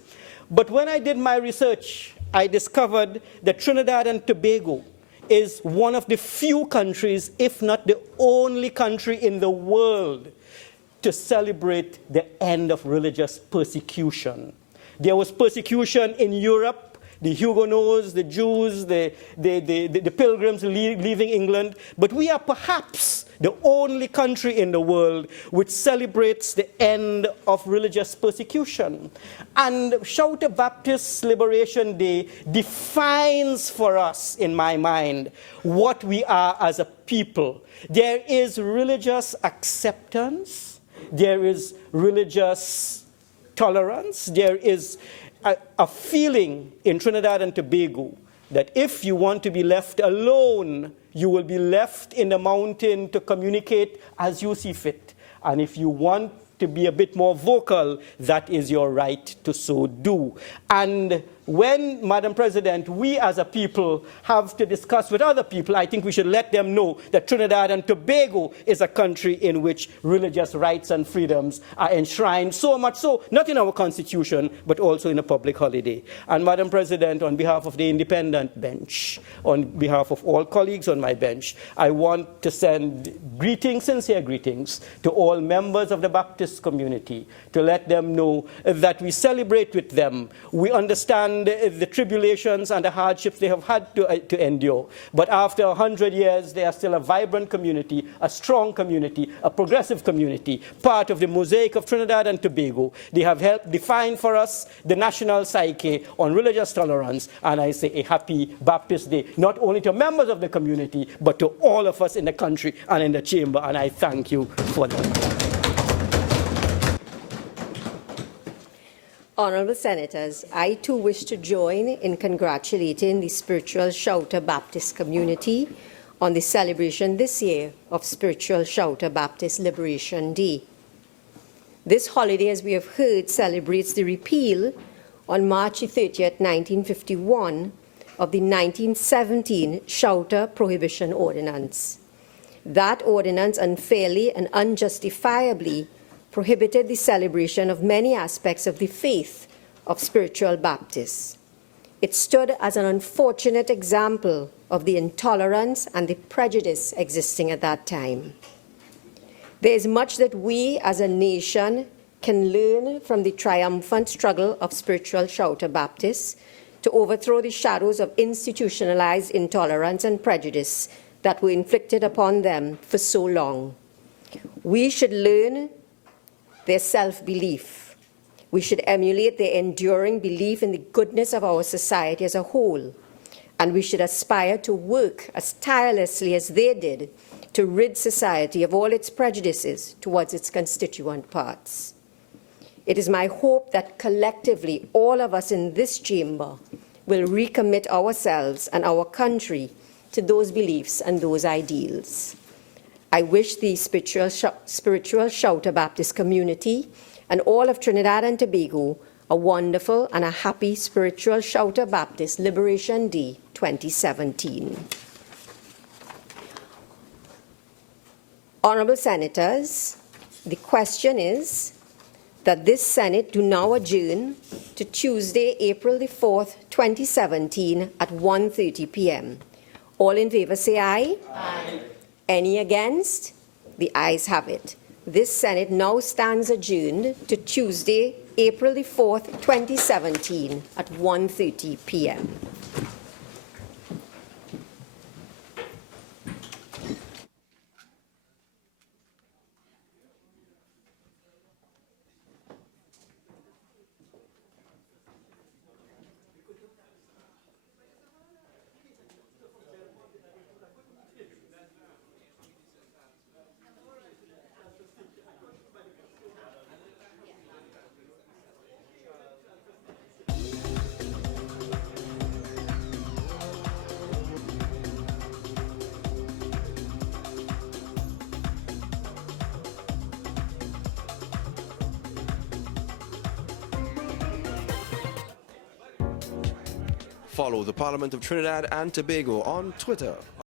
But when I did my research, I discovered that Trinidad and Tobago is one of the few countries, if not the only country in the world, to celebrate the end of religious persecution. There was persecution in Europe, the Huguenots, the Jews, the pilgrims leaving England, but we are perhaps the only country in the world which celebrates the end of religious persecution. And Chowta Baptist Liberation Day defines for us, in my mind, what we are as a people. There is religious acceptance. There is religious tolerance. There is a feeling in Trinidad and Tobago that if you want to be left alone, you will be left in the mountain to communicate as you see fit. And if you want to be a bit more vocal, that is your right to so do. And when, Madam President, we as a people have to discuss with other people, I think we should let them know that Trinidad and Tobago is a country in which religious rights and freedoms are enshrined, so much so, not in our constitution, but also in a public holiday. And Madam President, on behalf of the independent bench, on behalf of all colleagues on my bench, I want to send greetings, sincere greetings, to all members of the Baptist community, to let them know that we celebrate with them. We understand the tribulations and the hardships they have had to endure. But after 100 years, they are still a vibrant community, a strong community, a progressive community, part of the mosaic of Trinidad and Tobago. They have helped define for us the national psyche on religious tolerance. And I say a happy Baptist Day, not only to members of the community, but to all of us in the country and in the chamber. And I thank you for that. Honourable Senators, I too wish to join in congratulating the Spiritual Chowta Baptist community on the celebration this year of Spiritual Chowta Baptist Liberation Day. This holiday, as we have heard, celebrates the repeal on March 30th, 1951, of the 1917 Chowta Prohibition Ordinance. That ordinance unfairly and unjustifiably prohibited the celebration of many aspects of the faith of spiritual Baptists. It stood as an unfortunate example of the intolerance and the prejudice existing at that time. There is much that we as a nation can learn from the triumphant struggle of spiritual Chowta Baptists to overthrow the shadows of institutionalized intolerance and prejudice that were inflicted upon them for so long. We should learn their self-belief. We should emulate their enduring belief in the goodness of our society as a whole. And we should aspire to work as tirelessly as they did to rid society of all its prejudices towards its constituent parts. It is my hope that collectively all of us in this chamber will recommit ourselves and our country to those beliefs and those ideals. I wish the spiritual Shouter Baptist community and all of Trinidad and Tobago a wonderful and a happy spiritual Shouter Baptist Liberation Day 2017. Honourable Senators, the question is that this Senate do now adjourn to Tuesday, April the 4th, 2017 at 1:30 p.m. All in favour say aye. Aye. Any against? The ayes have it. This Senate now stands adjourned to Tuesday, April the 4th, 2017 at 1:30 p.m. Follow the Parliament of Trinidad and Tobago on Twitter